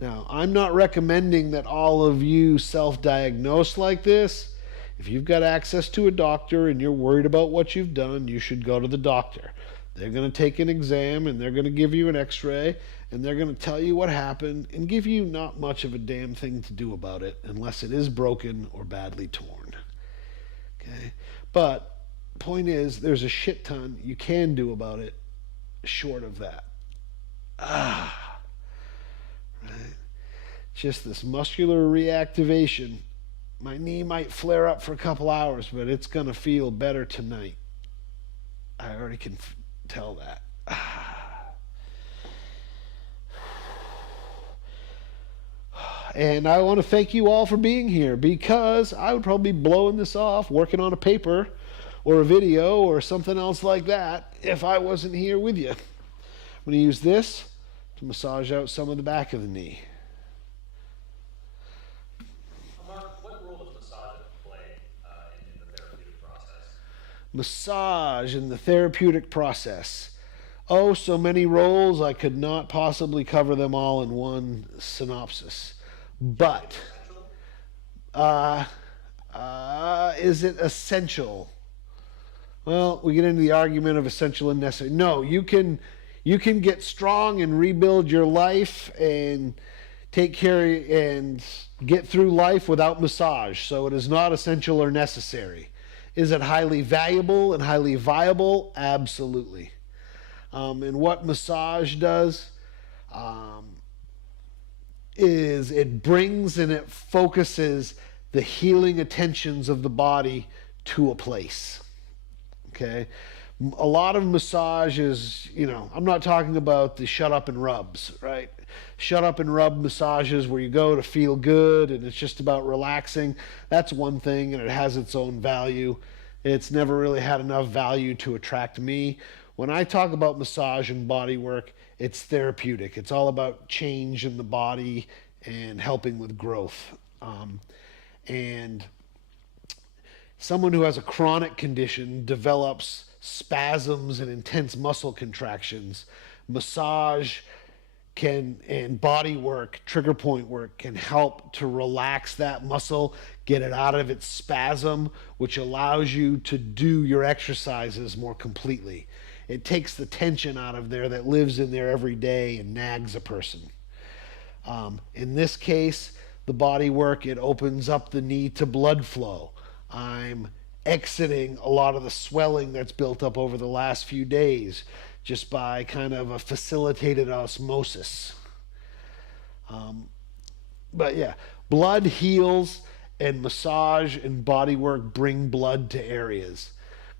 Now, I'm not recommending that all of you self-diagnose like this. If you've got access to a doctor and you're worried about what you've done, you should go to the doctor. They're going to take an exam and they're going to give you an x-ray and they're going to tell you what happened and give you not much of a damn thing to do about it unless it is broken or badly torn. Okay? But point is, there's a shit ton you can do about it short of that. Right? Just this muscular reactivation. My knee might flare up for a couple hours, but it's going to feel better tonight. I already can tell that. And I want to thank you all for being here, because I would probably be blowing this off, working on a paper or a video or something else like that if I wasn't here with you. I'm going to use this to massage out some of the back of the knee. Mark, what role does massage play in the therapeutic process? Massage in the therapeutic process. Oh, so many roles, I could not possibly cover them all in one synopsis. But, is it essential? Well, we get into the argument of essential and necessary. No, you can get strong and rebuild your life and take care and get through life without massage. So it is not essential or necessary. Is it highly valuable and highly viable? Absolutely. And what massage does is it brings and it focuses the healing attentions of the body to a place. Okay? A lot of massage is, I'm not talking about the shut up and rubs, right? Shut up and rub massages where you go to feel good and it's just about relaxing. That's one thing, and it has its own value. It's never really had enough value to attract me. When I talk about massage and body work, it's therapeutic. It's all about change in the body and helping with growth. And someone who has a chronic condition develops spasms and intense muscle contractions, massage and body work, trigger point work can help to relax that muscle, get it out of its spasm, which allows you to do your exercises more completely. It takes the tension out of there that lives in there every day and nags a person. In this case, the body work, it opens up the knee to blood flow. I'm exiting a lot of the swelling that's built up over the last few days just by kind of a facilitated osmosis. But yeah, blood heals, and massage and body work bring blood to areas.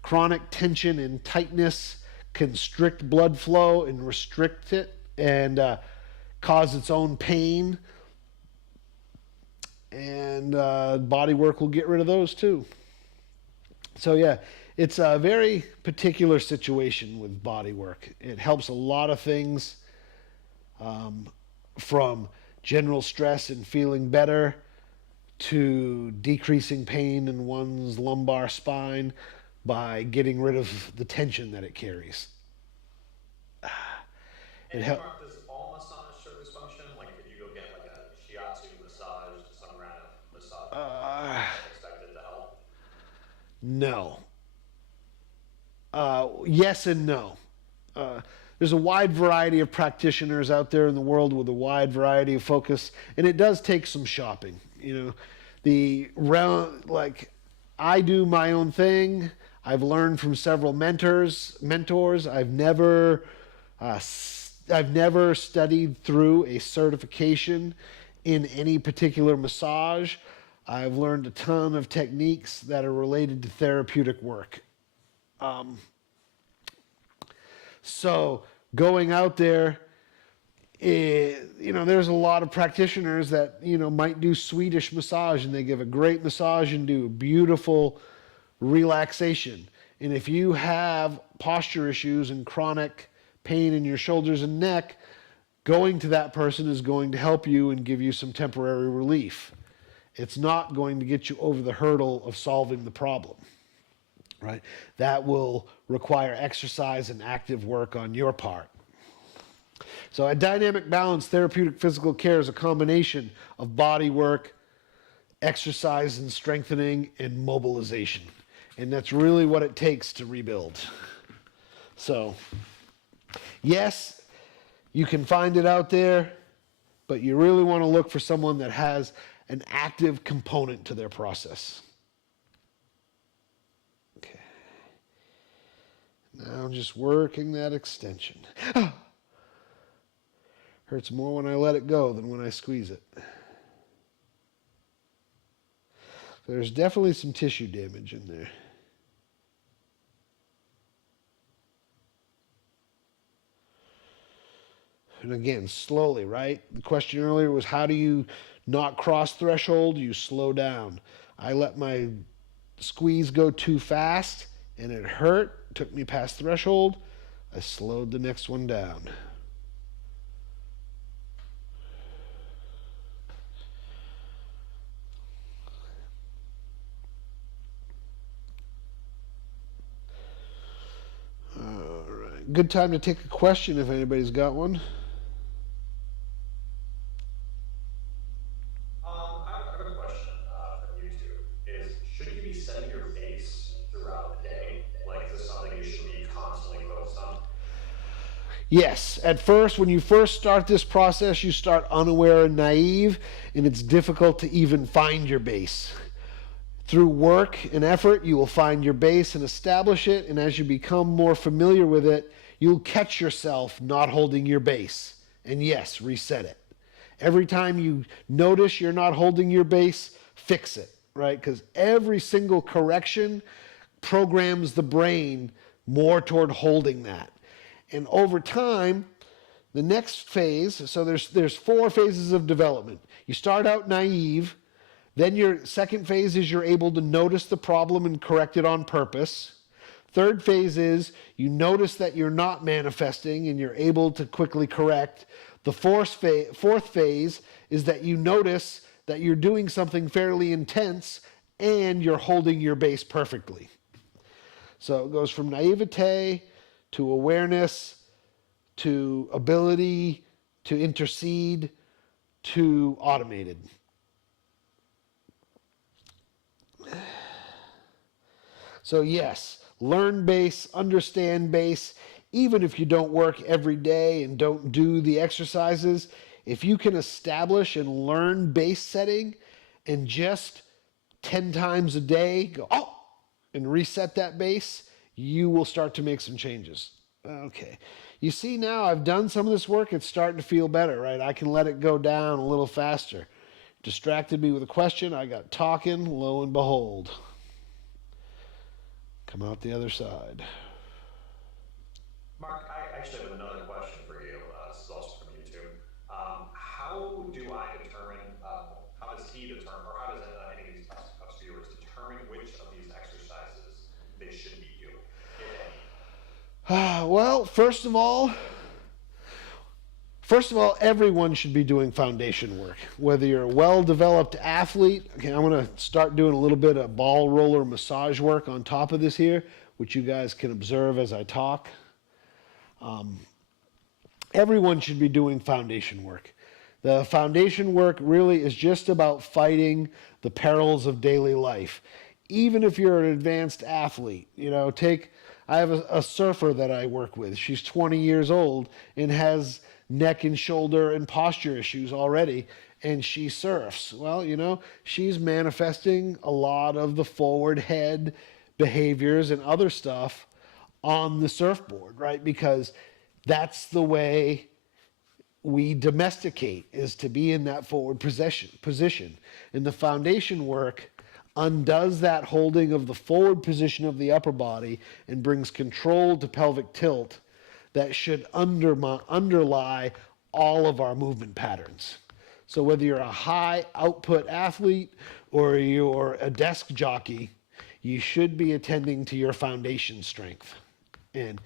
Chronic tension and tightness constrict blood flow and restrict it and cause its own pain. And body work will get rid of those too. So yeah, it's a very particular situation with body work. It helps a lot of things, from general stress and feeling better to decreasing pain in one's lumbar spine by getting rid of the tension that it carries. And Mark, does all massage serve this function? Like, could you go get like a shiatsu massage, some kind of massage expected to help? No. Yes and no. There's a wide variety of practitioners out there in the world with a wide variety of focus, and it does take some shopping. Like I do my own thing. I've learned from several mentors. I've never studied through a certification in any particular massage. I've learned a ton of techniques that are related to therapeutic work. So going out there, there's a lot of practitioners that, might do Swedish massage, and they give a great massage and do beautiful relaxation. And if you have posture issues and chronic pain in your shoulders and neck, going to that person is going to help you and give you some temporary relief. It's not going to get you over the hurdle of solving the problem, right? That will require exercise and active work on your part. So at Dynamic Balance, therapeutic physical care is a combination of body work, exercise and strengthening, and mobilization. And that's really what it takes to rebuild. So, yes, you can find it out there, but you really want to look for someone that has an active component to their process. Okay. Now I'm just working that extension. Hurts more when I let it go than when I squeeze it. There's definitely some tissue damage in there. And again, slowly, right? The question earlier was, how do you not cross threshold? You slow down. I let my squeeze go too fast, and it hurt, took me past threshold. I slowed the next one down. All right. Good time to take a question if anybody's got one. Yes, at first, when you first start this process, you start unaware and naive, and it's difficult to even find your base. Through work and effort, you will find your base and establish it, and as you become more familiar with it, you'll catch yourself not holding your base. And yes, reset it. Every time you notice you're not holding your base, fix it, right? Because every single correction programs the brain more toward holding that. And over time, the next phase, so there's 4 phases of development. You start out naive, then your second phase is you're able to notice the problem and correct it on purpose. Third phase is you notice that you're not manifesting and you're able to quickly correct. The fourth phase is that you notice that you're doing something fairly intense and you're holding your base perfectly. So it goes from naivete to awareness to ability to intercede to automated. So yes, learn base, understand base, even if you don't work every day and don't do the exercises, if you can establish and learn base setting and just 10 times a day go, oh, and reset that base, you will start to make some changes. Okay. You see now I've done some of this work. It's starting to feel better, right? I can let it go down a little faster. Distracted me with a question. I got talking. Lo and behold. Come out the other side. Mark, I actually have another question for you. This is also from YouTube. How do I determine, how does he determine, or how does any of these us viewers determine which of these exercises they should be doing, if any? Well, first of all, everyone should be doing foundation work. Whether you're a well-developed athlete, okay, I'm going to start doing a little bit of ball roller massage work on top of this here, which you guys can observe as I talk. Everyone should be doing foundation work. The foundation work really is just about fighting the perils of daily life. Even if you're an advanced athlete, I have a surfer that I work with. She's 20 years old and has neck and shoulder and posture issues already, and she surfs. Well, she's manifesting a lot of the forward head behaviors and other stuff on the surfboard, right? Because that's the way we domesticate, is to be in that forward position. And the foundation work undoes that holding of the forward position of the upper body and brings control to pelvic tilt that should underlie all of our movement patterns. So whether you're a high output athlete or you're a desk jockey, you should be attending to your foundation strength. And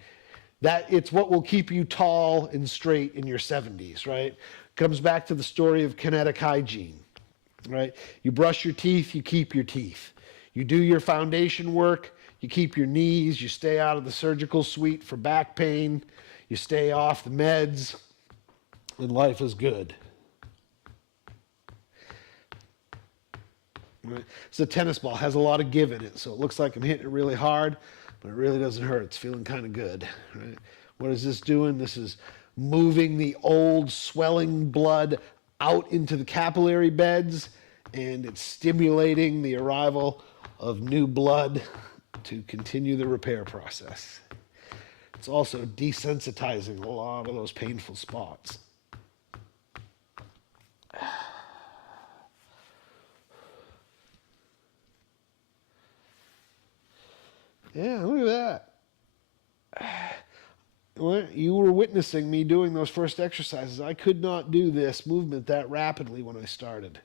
that it's what will keep you tall and straight in your 70s, right? Comes back to the story of kinetic hygiene, right? You brush your teeth, you keep your teeth. You do your foundation work, you keep your knees, you stay out of the surgical suite for back pain, you stay off the meds, and life is good. Right? So the tennis ball has a lot of give in it, so it looks like I'm hitting it really hard, but it really doesn't hurt. It's feeling kind of good. Right? What is this doing? This is moving the old swelling blood out into the capillary beds, and it's stimulating the arrival of new blood to continue the repair process. It's also desensitizing a lot of those painful spots. Yeah, look at that. You were witnessing me doing those first exercises. I could not do this movement that rapidly when I started.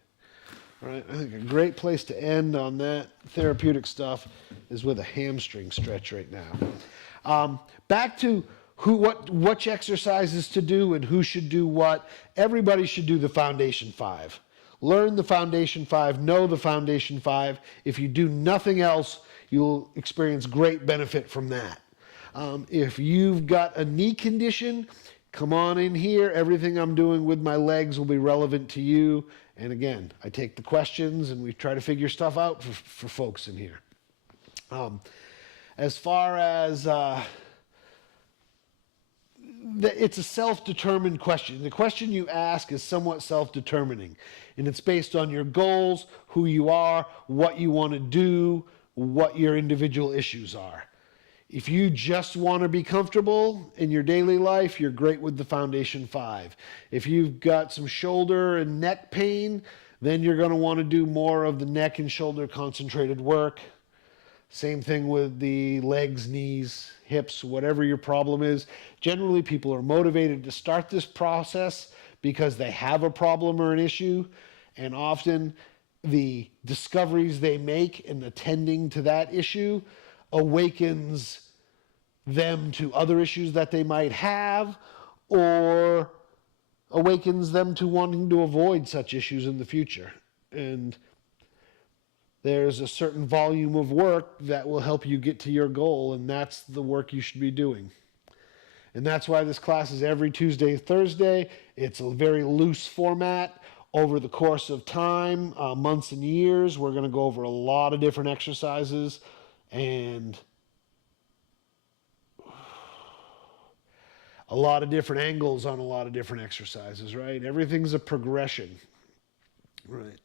Right? I think a great place to end on that therapeutic stuff is with a hamstring stretch right now. Back to which exercises to do and who should do what. Everybody should do the Foundation 5. Learn the Foundation 5, know the Foundation 5. If you do nothing else, you'll experience great benefit from that. If you've got a knee condition, come on in here. Everything I'm doing with my legs will be relevant to you. And again, I take the questions and we try to figure stuff out for folks in here. As far as it's a self-determined question. The question you ask is somewhat self-determining, and it's based on your goals, who you are, what you want to do, what your individual issues are. If you just want to be comfortable in your daily life, you're great with the Foundation 5. If you've got some shoulder and neck pain, then you're going to want to do more of the neck and shoulder concentrated work. Same thing with the legs, knees, hips, whatever your problem is. Generally, people are motivated to start this process because they have a problem or an issue, and often the discoveries they make in attending to that issue awakens them to other issues that they might have, or awakens them to wanting to avoid such issues in the future. And there's a certain volume of work that will help you get to your goal, and that's the work you should be doing. And that's why this class is every Tuesday and Thursday. It's a very loose format. Over the course of time, months and years, we're going to go over a lot of different exercises and a lot of different angles on a lot of different exercises, right? Everything's a progression, right?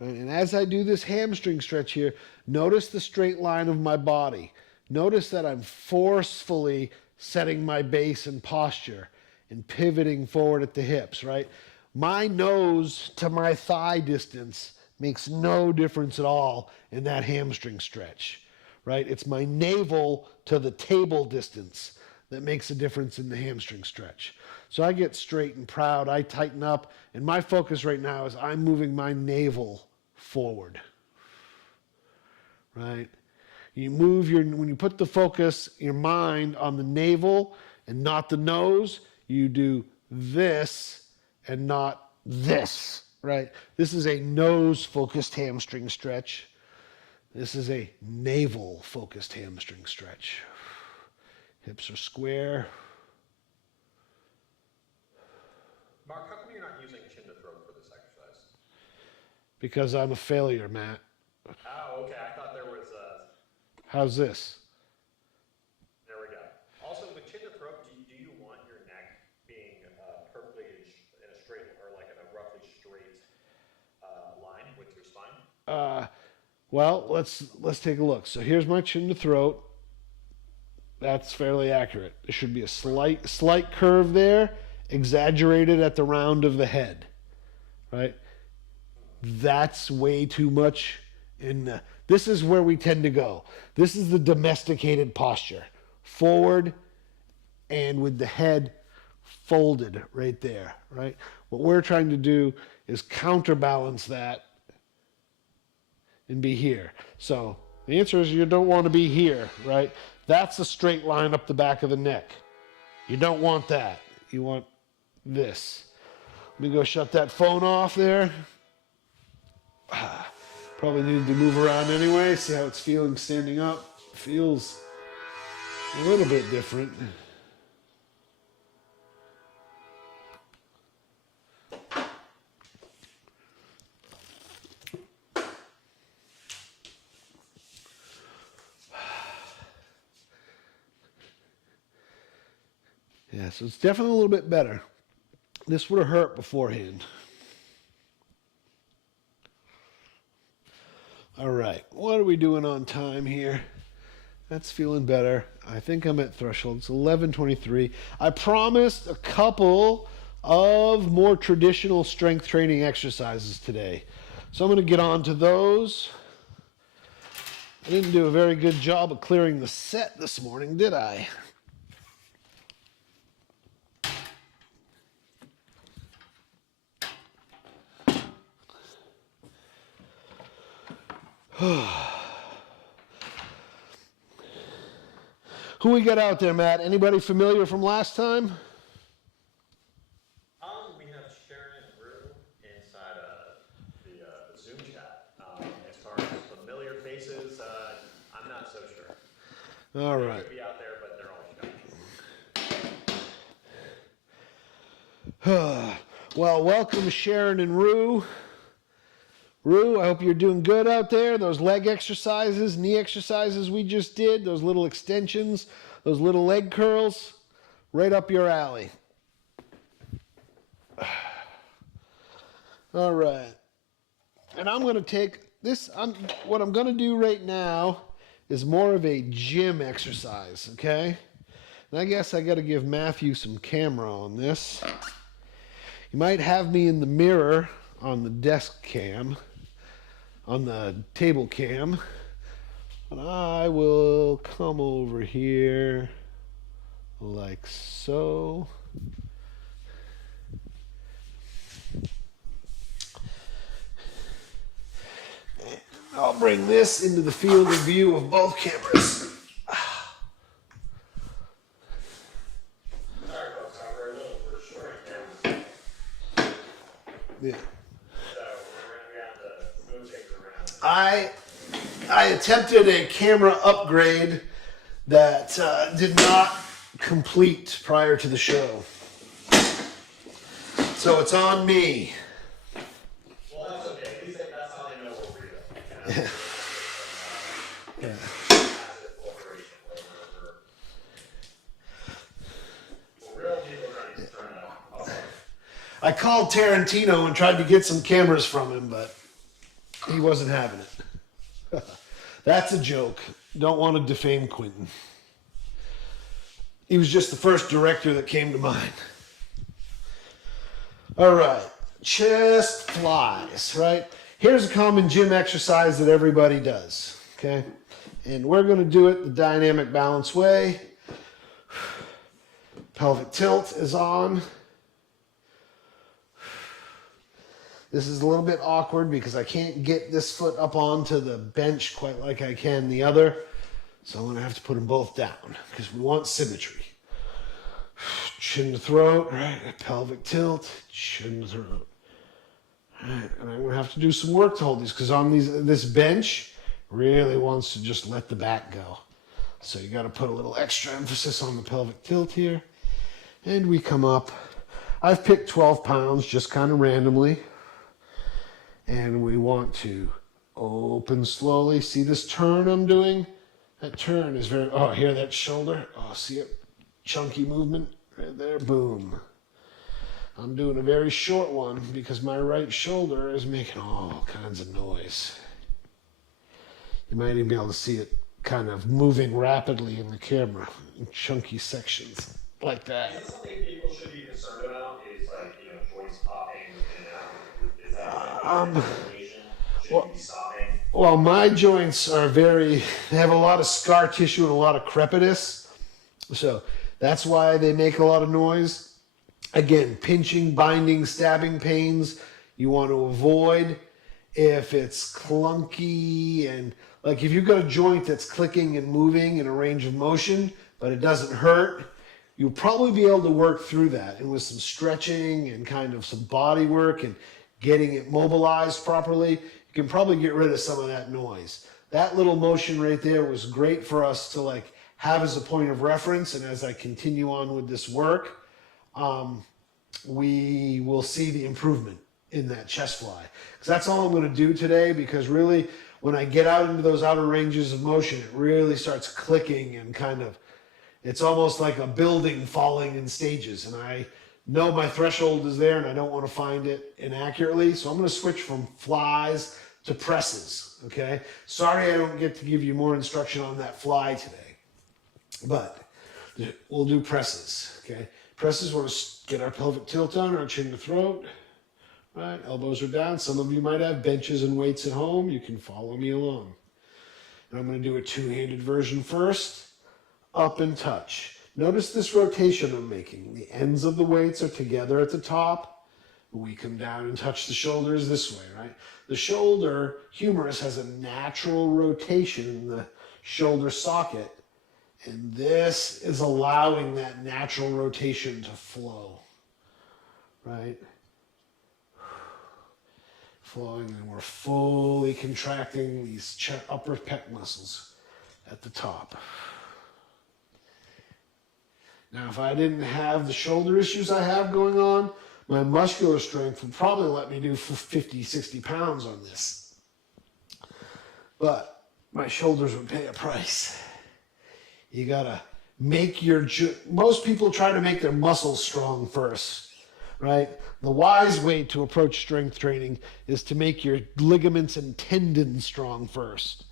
Right? And as I do this hamstring stretch here, notice the straight line of my body. Notice that I'm forcefully setting my base and posture and pivoting forward at the hips, right? My nose to my thigh distance makes no difference at all in that hamstring stretch, right? It's my navel to the table distance that makes a difference in the hamstring stretch. So I get straight and proud, I tighten up, and my focus right now is I'm moving my navel forward, right? You move when you put the focus, your mind on the navel and not the nose, you do this and not this, right? This is a nose-focused hamstring stretch. This is a navel-focused hamstring stretch. Hips are square. Mark, how come you're not using chin to throat for this exercise? Because I'm a failure, Matt. Oh, okay. I thought there was a... How's this? There we go. Also, with chin to throat, do you want your neck being perfectly in a straight, or like in a roughly straight line with your spine? Well, let's take a look. So here's my chin to throat. That's fairly accurate. There should be a slight curve there, exaggerated at the round of the head, right? That's way too much. This is where we tend to go. This is the domesticated posture. Forward and with the head folded right there, right? What we're trying to do is counterbalance that and be here. So the answer is you don't want to be here, right? That's a straight line up the back of the neck. You don't want that. You want this. Let me go shut that phone off there. Probably needed to move around anyway, see how it's feeling standing up. Feels a little bit different. Yeah, so it's definitely a little bit better. This would have hurt beforehand. All right, what are we doing on time here? That's feeling better. I think I'm at threshold. It's 11:23. I promised a couple of more traditional strength training exercises today. So I'm going to get on to those. I didn't do a very good job of clearing the set this morning, did I? Who we got out there, Matt? Anybody familiar from last time? We have Sharon and Rue inside the Zoom chat. As far as familiar faces, I'm not so sure. All They right. could be out there, but they're all shy. Well, welcome Sharon and Rue. Rue, I hope you're doing good out there. Those leg exercises, knee exercises we just did, those little extensions, those little leg curls, right up your alley. All right. And I'm going to take this, what I'm going to do right now is more of a gym exercise, okay? And I guess I got to give Matthew some camera on this. You might have me in the mirror on the desk cam, on the table cam, but I will come over here like so. I'll bring this into the field of view of both cameras. Sorry, folks, we're a little short now. Yeah. So we have to move things around. I attempted a camera upgrade that did not complete prior to the show. So it's on me. Well, that's okay. At least that's how they know we're real. Yeah. Massive corporation where we're real people trying to turn out. I called Tarantino and tried to get some cameras from him, but he wasn't having it. That's a joke. Don't want to defame Quentin. He was just the first director that came to mind. All right, chest flies, right? Here's a common gym exercise that everybody does, okay? And we're going to do it the dynamic balance way. Pelvic tilt is on. This is a little bit awkward because I can't get this foot up onto the bench quite like I can the other. So I'm going to have to put them both down because we want symmetry. Chin to throat, right? Pelvic tilt, chin to throat. Right. And I'm going to have to do some work to hold these because on this bench really wants to just let the back go. So you got to put a little extra emphasis on the pelvic tilt here. And we come up. I've picked 12 pounds just kind of randomly. And we want to open slowly. See this turn I'm doing? That turn is very, oh, hear that shoulder? Oh, see it? Chunky movement right there, boom. I'm doing a very short one because my right shoulder is making all kinds of noise. You might even be able to see it kind of moving rapidly in the camera in chunky sections like that. Is that something people should be concerned about? Is like, joints popping in and out? Is that inflammation? Should you be stopping? Well, my joints are they have a lot of scar tissue and a lot of crepitus. So that's why they make a lot of noise. Again, pinching, binding, stabbing pains, you want to avoid. If it's clunky and like if you've got a joint that's clicking and moving in a range of motion, but it doesn't hurt, you'll probably be able to work through that. And with some stretching and kind of some body work and getting it mobilized properly, you can probably get rid of some of that noise. That little motion right there was great for us to like have as a point of reference. And as I continue on with this work, we will see the improvement in that chest fly. Because that's all I'm going to do today, because really when I get out into those outer ranges of motion, it really starts clicking and kind of, it's almost like a building falling in stages. And I know my threshold is there and I don't want to find it inaccurately. So I'm going to switch from flies to presses. Okay. Sorry I don't get to give you more instruction on that fly today, but we'll do presses. Okay. Presses, we're going to get our pelvic tilt on, our chin to throat. Right, elbows are down. Some of you might have benches and weights at home. You can follow me along. And I'm going to do a two-handed version first. Up and touch. Notice this rotation I'm making. The ends of the weights are together at the top. We come down and touch the shoulders this way, right? The shoulder humerus has a natural rotation in the shoulder socket. And this is allowing that natural rotation to flow, right? Flowing, and we're fully contracting these upper pec muscles at the top. Now, if I didn't have the shoulder issues I have going on, my muscular strength would probably let me do 50, 60 pounds on this. But my shoulders would pay a price. You gotta make most people try to make their muscles strong first, right? The wise way to approach strength training is to make your ligaments and tendons strong first,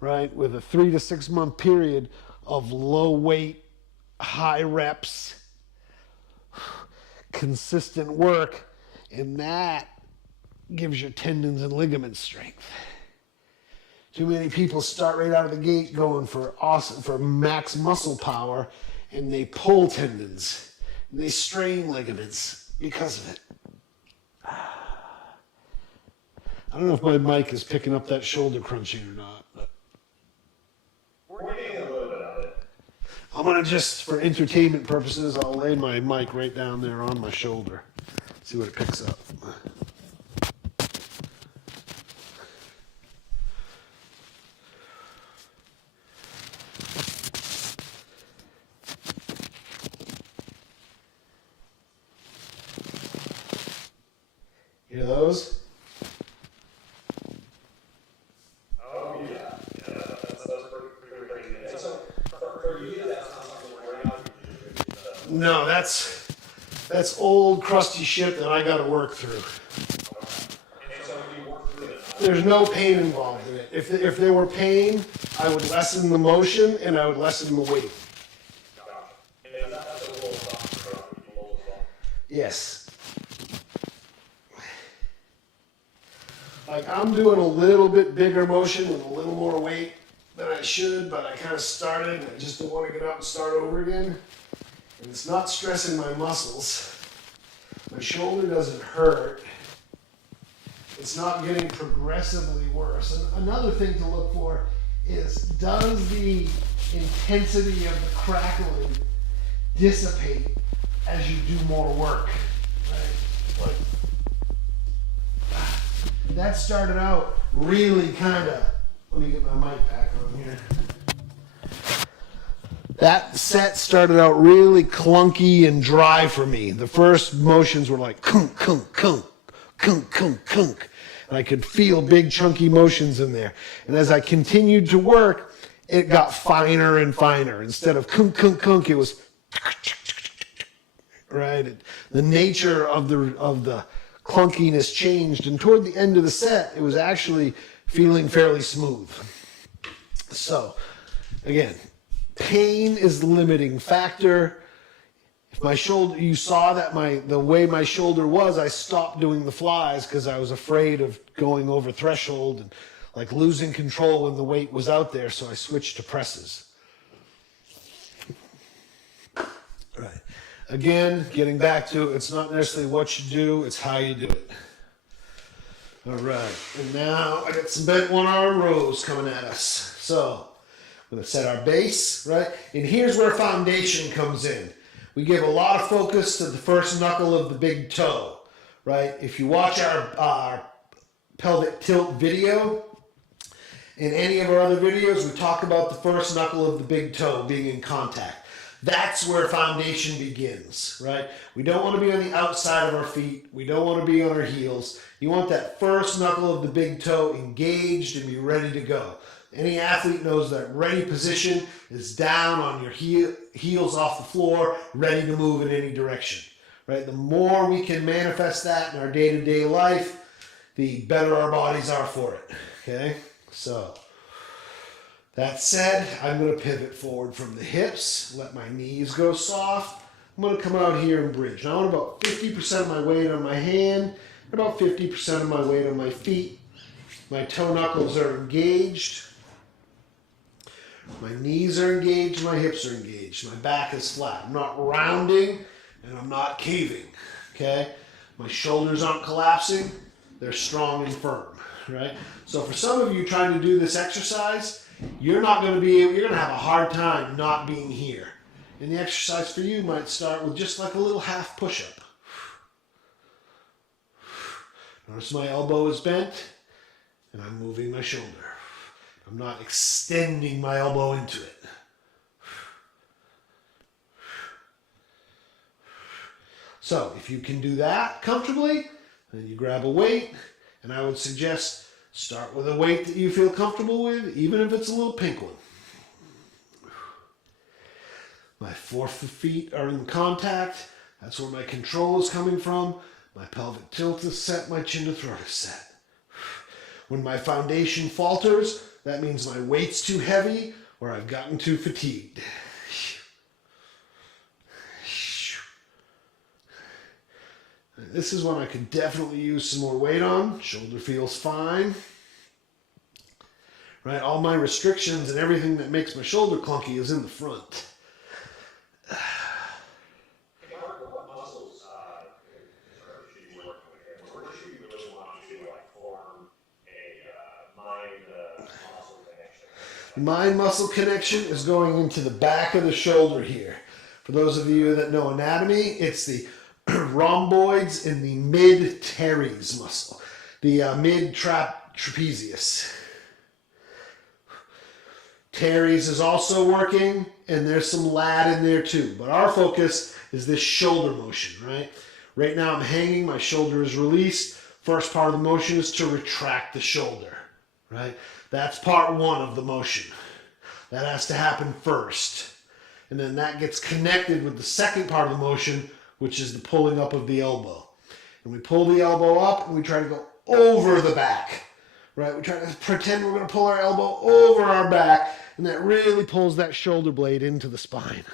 right? With a 3 to 6 month period of low weight, high reps, consistent work, and that gives your tendons and ligaments strength. Too many people start right out of the gate going for max muscle power, and they pull tendons, and they strain ligaments because of it. I don't know if my mic is picking up that shoulder crunching or not, but We're getting a little bit of it. I'm gonna just, for entertainment purposes, I'll lay my mic right down there on my shoulder. See what it picks up. Hear those? Oh, yeah. Yeah, that's pretty crazy. And so, for you, that sounds like we're out. No, that's old crusty shit that I got to work through. And so you work through it. There's no pain involved in it. If there were pain, I would lessen the motion and I would lessen the weight. Gotcha. And that's a little soft as well. Yes. Like I'm doing a little bit bigger motion with a little more weight than I should, but I kind of started and I just don't want to get up and start over again. And it's not stressing my muscles. My shoulder doesn't hurt. It's not getting progressively worse. And another thing to look for is, does the intensity of the crackling dissipate as you do more work? Right? Like, that started out really kind of, let me get my mic back on here. That set started out really clunky and dry for me. The first motions were like kunk, kunk, kunk, kunk, kunk, kunk. And I could feel big chunky motions in there. And as I continued to work, it got finer and finer. Instead of kunk, kunk, kunk, it was right. The nature of the clunkiness changed, and toward the end of the set, it was actually feeling fairly smooth. So, again, pain is the limiting factor. If my shoulder, you saw that the way my shoulder was, I stopped doing the flies because I was afraid of going over threshold and like losing control when the weight was out there, so I switched to presses. Right. Again, getting back to it's not necessarily what you do, it's how you do it. All right, and now I got some bent one arm rows coming at us. So we're gonna set our base, right? And here's where foundation comes in. We give a lot of focus to the first knuckle of the big toe, right? If you watch our pelvic tilt video, in any of our other videos, we talk about the first knuckle of the big toe being in contact. That's where foundation begins, right? We don't want to be on the outside of our feet. We don't want to be on our heels. You want that first knuckle of the big toe engaged and be ready to go. Any athlete knows that ready position is down on your heels off the floor, ready to move in any direction, right? The more we can manifest that in our day-to-day life, the better our bodies are for it, okay? So, that said, I'm going to pivot forward from the hips, let my knees go soft. I'm going to come out here and bridge. Now I want about 50% of my weight on my hand, about 50% of my weight on my feet. My toe knuckles are engaged. My knees are engaged, my hips are engaged. My back is flat. I'm not rounding and I'm not caving, okay? My shoulders aren't collapsing. They're strong and firm, right? So for some of you trying to do this exercise, you're going to have a hard time not being here. And the exercise for you might start with just like a little half push-up. Notice my elbow is bent and I'm moving my shoulder. I'm not extending my elbow into it. So if you can do that comfortably, then you grab a weight, and I would suggest start with a weight that you feel comfortable with, even if it's a little pink one. My fourth feet are in contact. That's where my control is coming from. My pelvic tilt is set, my chin to throat is set. When my foundation falters, that means my weight's too heavy or I've gotten too fatigued. This is one I could definitely use some more weight on. Shoulder feels fine. Right, all my restrictions and everything that makes my shoulder clunky is in the front. What muscles should you be working with here? Where should you really want to like form Mind muscle connection is going into the back of the shoulder here. For those of you that know anatomy, it's the rhomboids and the mid teres muscle, the mid trapezius. Teres is also working, and there's some lat in there too. But our focus is this shoulder motion, right? Right now I'm hanging, my shoulder is released. First part of the motion is to retract the shoulder, right? That's part one of the motion. That has to happen first. And then that gets connected with the second part of the motion, which is the pulling up of the elbow. And we pull the elbow up and we try to go over the back, right? We try to pretend we're going to pull our elbow over our back, and that really pulls that shoulder blade into the spine.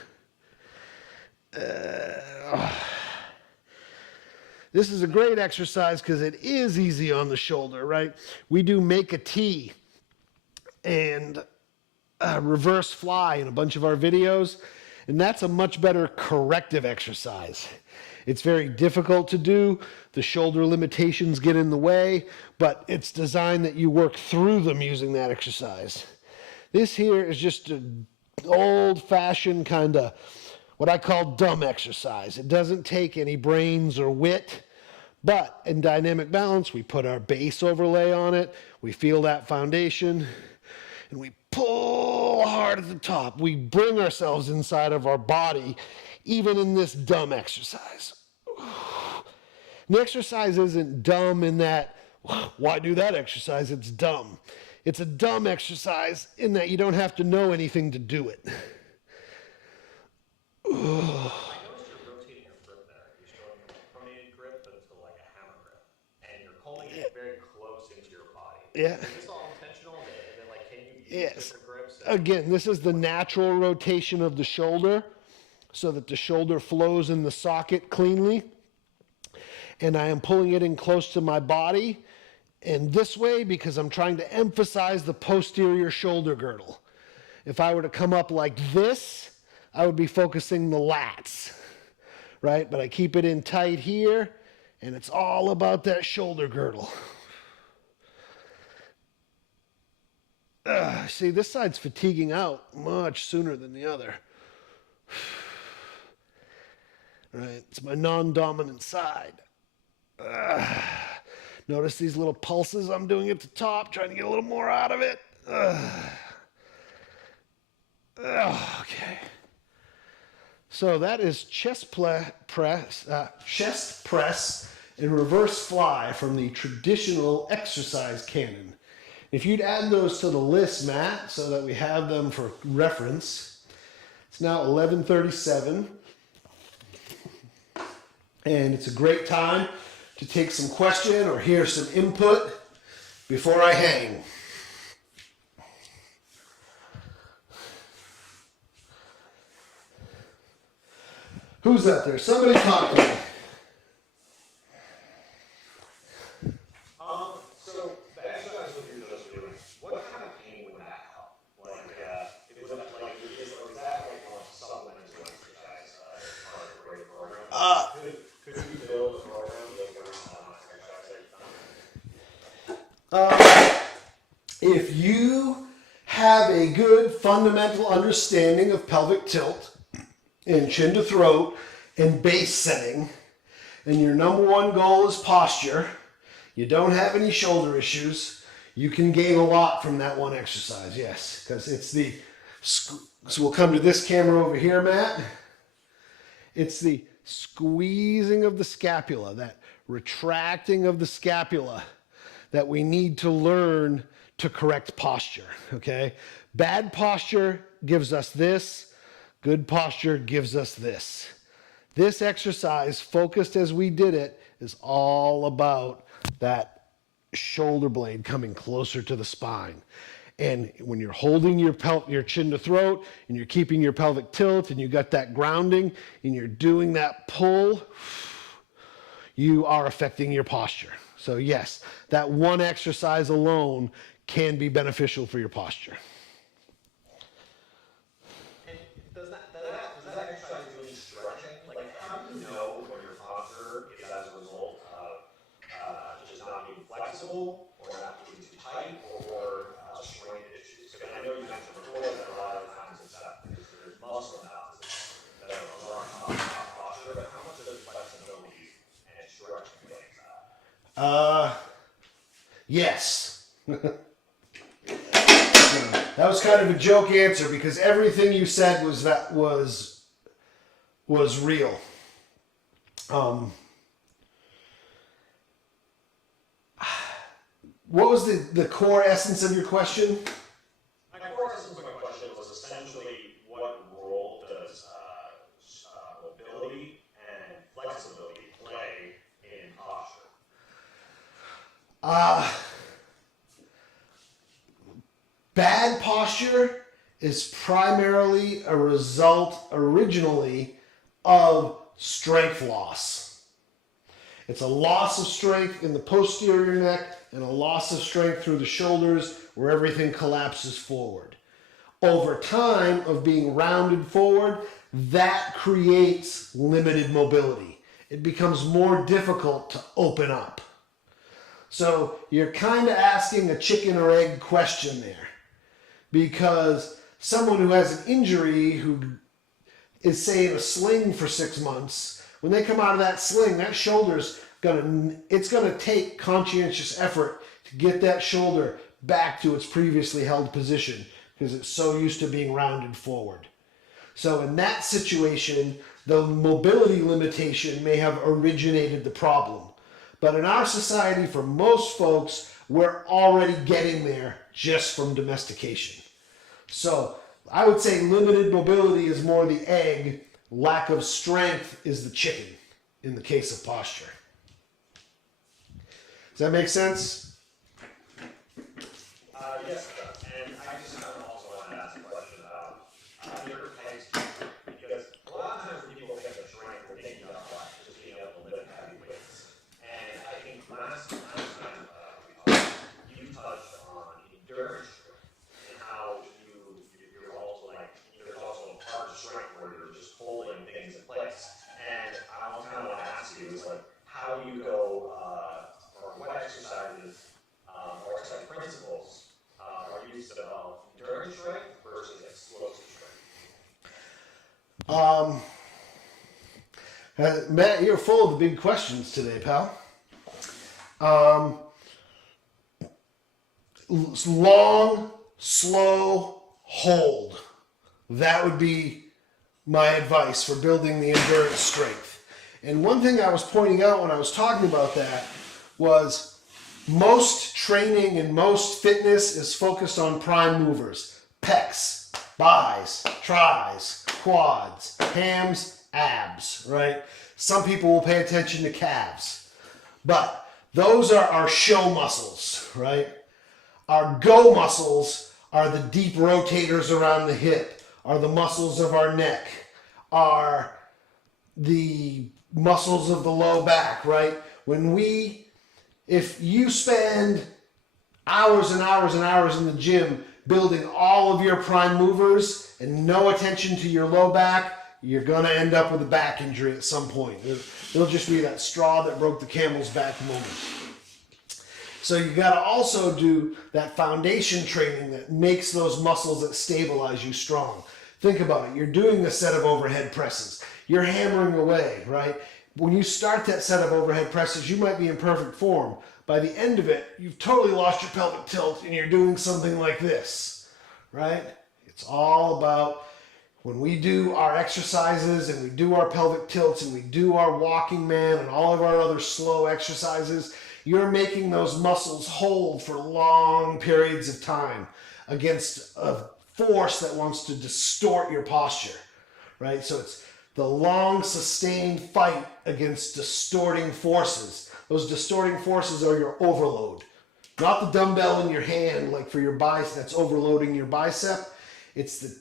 This is a great exercise because it is easy on the shoulder, right? We do make a T and reverse fly in a bunch of our videos, and that's a much better corrective exercise. It's very difficult to do. The shoulder limitations get in the way, but it's designed that you work through them using that exercise. This here is just an old-fashioned kind of what I call dumb exercise. It doesn't take any brains or wit, but in dynamic balance, we put our base overlay on it, we feel that foundation, and we pull hard at the top. We bring ourselves inside of our body, even in this dumb exercise. The exercise isn't dumb in that, why do that exercise? It's dumb. It's a dumb exercise in that you don't have to know anything to do it. I noticed you're rotating your grip there. You're going from a pronated grip to like a hammer grip, and you're pulling it very close into your body. Yeah. Is this all intentional? And then, like, can you use Yes. different grips? Again, this is the natural rotation of the shoulder so that the shoulder flows in the socket cleanly. And I am pulling it in close to my body. And this way, because I'm trying to emphasize the posterior shoulder girdle. If I were to come up like this, I would be focusing the lats, right? But I keep it in tight here, and it's all about that shoulder girdle. See, this side's fatiguing out much sooner than the other. Right? It's my non-dominant side. Notice these little pulses I'm doing at the top, trying to get a little more out of it. Okay. So that is chest press and reverse fly from the traditional exercise canon. If you'd add those to the list, Matt, so that we have them for reference, it's now 11:37, and it's a great time to take some question or hear some input before I hang. Who's out there? Somebody talk to me. So the exercise that you're just doing, what kind of pain would that help? Like, was that like, is that like a supplemental exercise part of a great program? Could you build a program based around exercise? If you have a good fundamental understanding of pelvic tilt and chin to throat and base setting, and your number one goal is posture, you don't have any shoulder issues, you can gain a lot from that one exercise, yes. Because it's the, so we'll come to this camera over here, Matt. It's the squeezing of the scapula, that retracting of the scapula that we need to learn to correct posture, okay? Bad posture gives us this. Good posture gives us this. This exercise, focused as we did it, is all about that shoulder blade coming closer to the spine. And when you're holding your chin to throat, and you're keeping your pelvic tilt, and you got that grounding, and you're doing that pull, you are affecting your posture. So yes, that one exercise alone can be beneficial for your posture. And does that exercise do any stretching? Like, how do you know when your posture is as a result of just not being flexible, or not being too tight, or joint issues? Because I know you mentioned Yes. That was kind of a joke answer because everything you said was real. What was the core essence of your question? My core essence of my question was essentially what role does mobility and flexibility play in posture? Bad posture is primarily a result originally of strength loss. It's a loss of strength in the posterior neck and a loss of strength through the shoulders where everything collapses forward. Over time of being rounded forward, that creates limited mobility. It becomes more difficult to open up. So you're kind of asking a chicken or egg question there. Because someone who has an injury who is, say, in a sling for 6 months, when they come out of that sling, that shoulder's it's gonna take conscientious effort to get that shoulder back to its previously held position because it's so used to being rounded forward. So in that situation, the mobility limitation may have originated the problem. But in our society, for most folks, we're already getting there just from domestication. So I would say limited mobility is more the egg, lack of strength is the chicken in the case of posture. Does that make sense? Yes, it does. And I just also want to ask a question about your pegs, because a lot of times when people think of strength, they're thinking about what? Just being able to lift heavy weights. And I think last time we talked, you touched on endurance strength and how you're also like, there's also a part of strength where you're just holding things in place. And I also kind of want to ask you is like, how you go, or what exercises or exercise principles are used to develop endurance strength versus explosive strength? Matt, you're full of big questions today, pal. Long, slow hold. That would be my advice for building the endurance strength. And one thing I was pointing out when I was talking about that was most training and most fitness is focused on prime movers. Pecs, bis, tris, quads, hams, abs, right? Some people will pay attention to calves. But those are our show muscles, right? Our go muscles are the deep rotators around the hip, are the muscles of our neck, are the muscles of the low back, right? If you spend hours and hours and hours in the gym building all of your prime movers and no attention to your low back, you're going to end up with a back injury at some point. It'll just be that straw that broke the camel's back moment. So you got to also do that foundation training that makes those muscles that stabilize you strong. Think about it. You're doing a set of overhead presses. You're hammering away, right? When you start that set of overhead presses, you might be in perfect form. By the end of it, you've totally lost your pelvic tilt and you're doing something like this, right? It's all about when we do our exercises and we do our pelvic tilts and we do our walking man and all of our other slow exercises, you're making those muscles hold for long periods of time against a force that wants to distort your posture, right? So it's the long sustained fight against distorting forces. Those distorting forces are your overload. Not the dumbbell in your hand like for your bicep that's overloading your bicep. It's the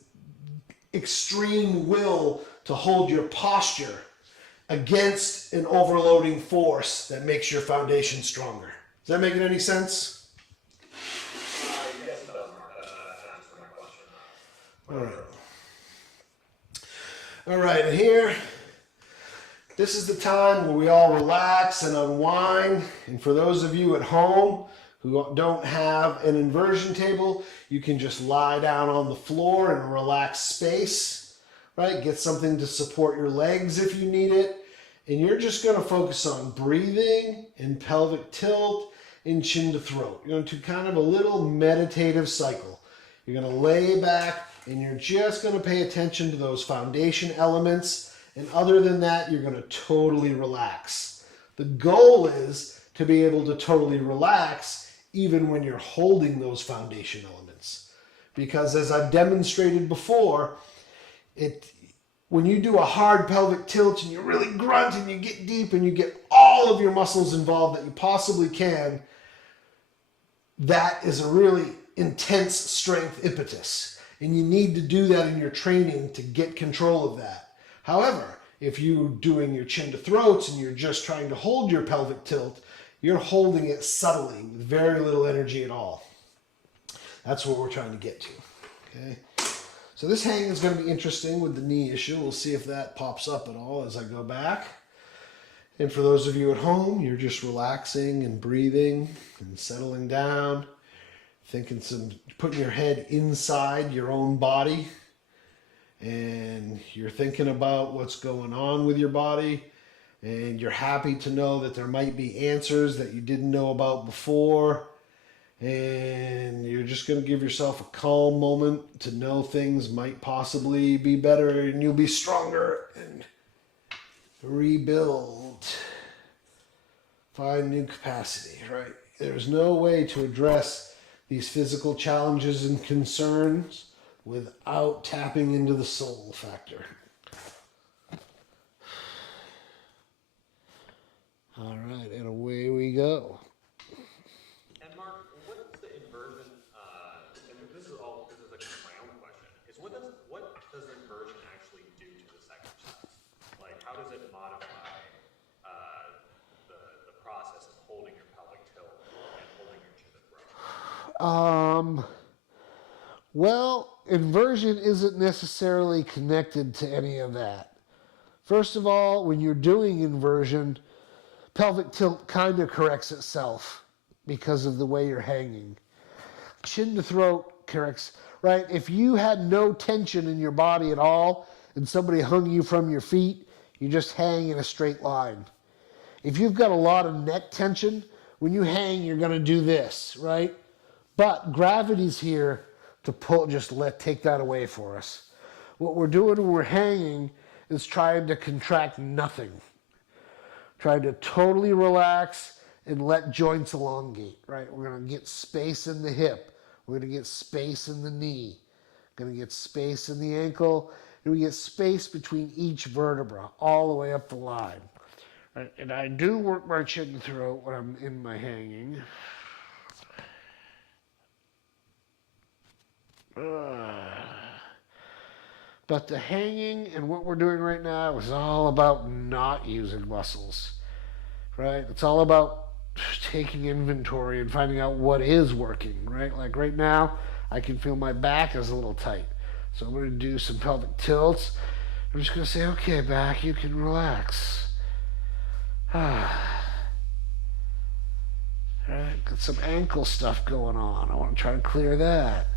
extreme will to hold your posture against an overloading force that makes your foundation stronger. Is that making any sense? Yes, it does, Mark. That answers my question. All right. All right, and here, this is the time where we all relax and unwind. And for those of you at home who don't have an inversion table, you can just lie down on the floor in a relaxed space, right? Get something to support your legs if you need it. And you're just going to focus on breathing and pelvic tilt in chin to throat. You're going to kind of a little meditative cycle. You're going to lay back and you're just going to pay attention to those foundation elements. And other than that, you're going to totally relax. The goal is to be able to totally relax even when you're holding those foundation elements. Because as I've demonstrated before, when you do a hard pelvic tilt and you really grunt and you get deep and you get all of your muscles involved that you possibly can, that is a really intense strength impetus. And you need to do that in your training to get control of that. However, if you're doing your chin to throats and you're just trying to hold your pelvic tilt, you're holding it subtly with very little energy at all. That's what we're trying to get to. Okay. So this hang is going to be interesting with the knee issue. We'll see if that pops up at all as I go back. And for those of you at home, you're just relaxing and breathing and settling down, putting your head inside your own body, and you're thinking about what's going on with your body, and you're happy to know that there might be answers that you didn't know about before, and you're just going to give yourself a calm moment to know things might possibly be better and you'll be stronger and rebuild, find new capacity, right? There's no way to address these physical challenges and concerns without tapping into the soul factor. All right, and away we go. And Mark, what is the inversion? And this is my own question. Is what does inversion actually do to this exercise? Like, how does it modify the process of holding your pelvic tilt and holding your chin to throat? Well, inversion isn't necessarily connected to any of that. First of all, when you're doing inversion, pelvic tilt kind of corrects itself because of the way you're hanging. Chin to throat corrects, right? If you had no tension in your body at all and somebody hung you from your feet, you just hang in a straight line. If you've got a lot of neck tension, when you hang, you're going to do this, right? But gravity's here to take that away for us. What we're doing when we're hanging is trying to contract nothing. Trying to totally relax and let joints elongate, right? We're going to get space in the hip. We're going to get space in the knee. Going to get space in the ankle. And we get space between each vertebra all the way up the line. Right? And I do work my chin and throat when I'm in my hanging. But the hanging and what we're doing right now is all about not using muscles, right? It's all about taking inventory and finding out what is working, right? Like right now, I can feel my back is a little tight. So I'm going to do some pelvic tilts. I'm just going to say, okay, back, you can relax. All right, got some ankle stuff going on. I want to try to clear that.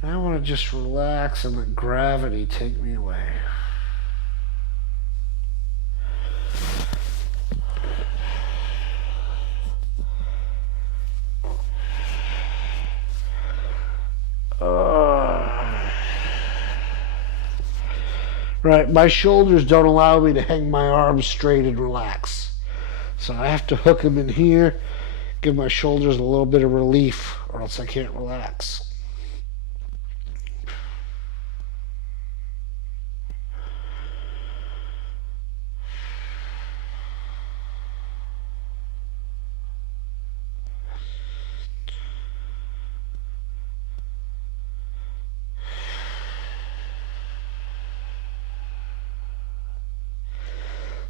And I want to just relax and let gravity take me away. Right, my shoulders don't allow me to hang my arms straight and relax. So I have to hook them in here, give my shoulders a little bit of relief, or else I can't relax.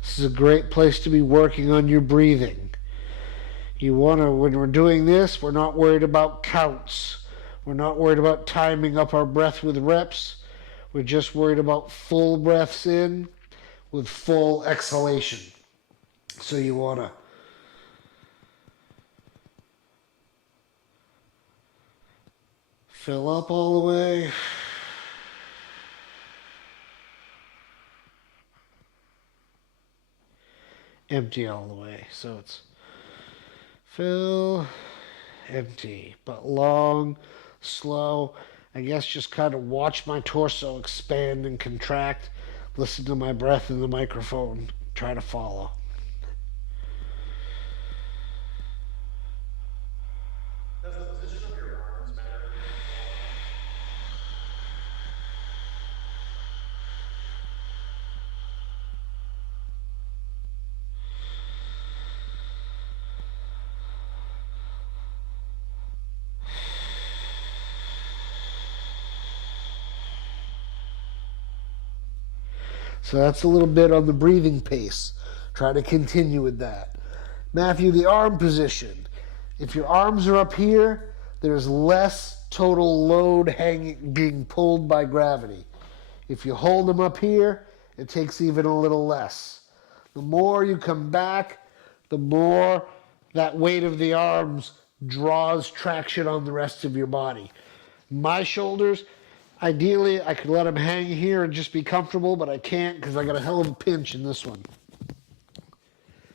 This is a great place to be working on your breathing. You want to, when we're doing this, we're not worried about counts. We're not worried about timing up our breath with reps. We're just worried about full breaths in with full exhalation. So you want to fill up all the way. Empty all the way. So it's Fill, empty, but long, slow. I guess just kind of watch my torso expand and contract, listen to my breath in the microphone, try to follow. Does the position of your arms matter? So that's a little bit on the breathing pace. Try to continue with that. Matthew, the arm position. If your arms are up here, there's less total load hanging, being pulled by gravity. If you hold them up here, it takes even a little less. The more you come back, the more that weight of the arms draws traction on the rest of your body. My shoulders, ideally, I could let them hang here and just be comfortable, but I can't because I got a hell of a pinch in this one.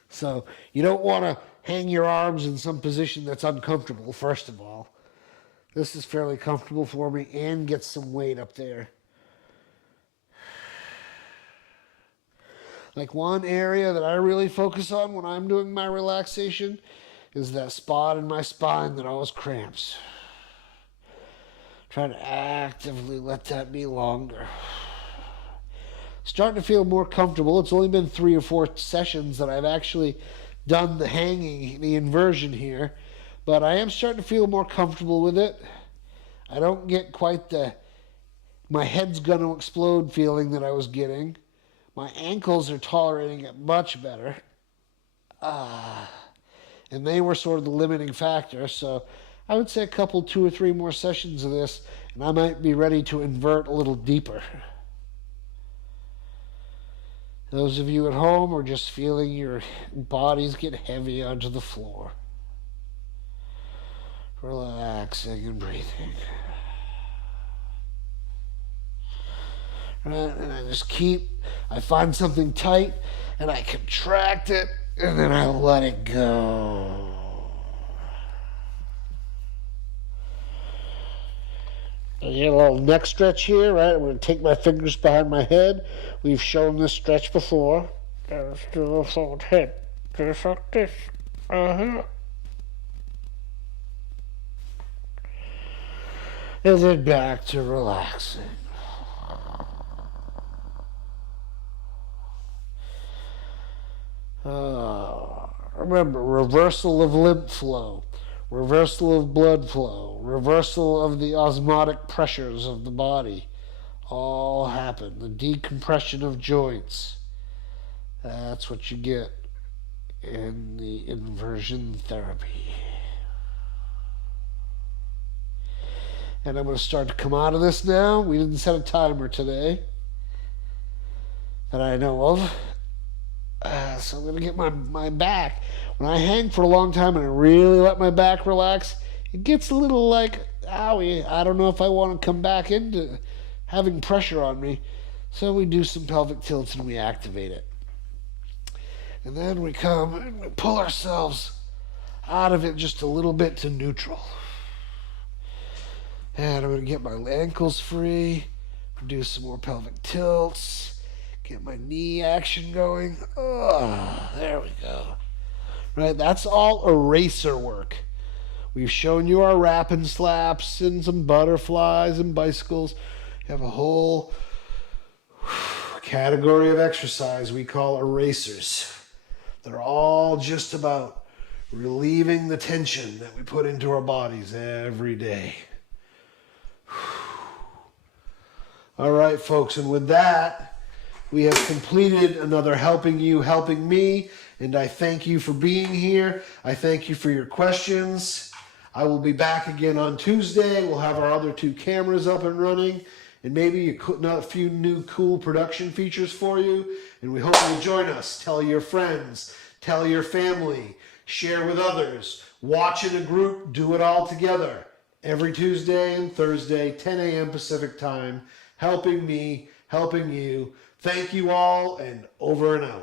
So you don't want to hang your arms in some position that's uncomfortable, first of all. This is fairly comfortable for me and gets some weight up there. Like one area that I really focus on when I'm doing my relaxation is that spot in my spine that always cramps. Try to actively let that be longer. Starting to feel more comfortable. It's only been 3 or 4 sessions that I've actually done the hanging, the inversion here, but I am starting to feel more comfortable with it. I don't get quite the my head's going to explode feeling that I was getting. My ankles are tolerating it much better. And they were sort of the limiting factor, so I would say a couple, 2 or 3 more sessions of this, and I might be ready to invert a little deeper. Those of you at home are just feeling your bodies get heavy onto the floor. Relaxing and breathing. Right, and I find something tight, and I contract it, and then I let it go. I get a little neck stretch here, right? I'm going to take my fingers behind my head. We've shown this stretch before. Let's do a forward head. Just like this. And then back to relaxing. Remember, reversal of lymph flow, reversal of blood flow, reversal of the osmotic pressures of the body all happen. The decompression of joints. That's what you get in the inversion therapy. And I'm going to start to come out of this now. We didn't set a timer today that I know of. So I'm going to get my back. When I hang for a long time and I really let my back relax, it gets a little like, owie, I don't know if I want to come back into having pressure on me. So we do some pelvic tilts and we activate it. And then we come and we pull ourselves out of it just a little bit to neutral. And I'm going to get my ankles free, do some more pelvic tilts. Get my knee action going. Oh, there we go. Right, that's all eraser work. We've shown you our wrap and slaps and some butterflies and bicycles. You have a whole category of exercise we call erasers. They're all just about relieving the tension that we put into our bodies every day. All right, folks, and with that, we have completed another Helping You, Helping Me, and I thank you for being here. I thank you for your questions. I will be back again on Tuesday. We'll have our other 2 cameras up and running, and maybe a few new cool production features for you, and we hope you'll join us. Tell your friends, tell your family, share with others, watch in a group, do it all together. Every Tuesday and Thursday, 10 a.m. Pacific time, Helping Me, Helping You. Thank you all, and over and out.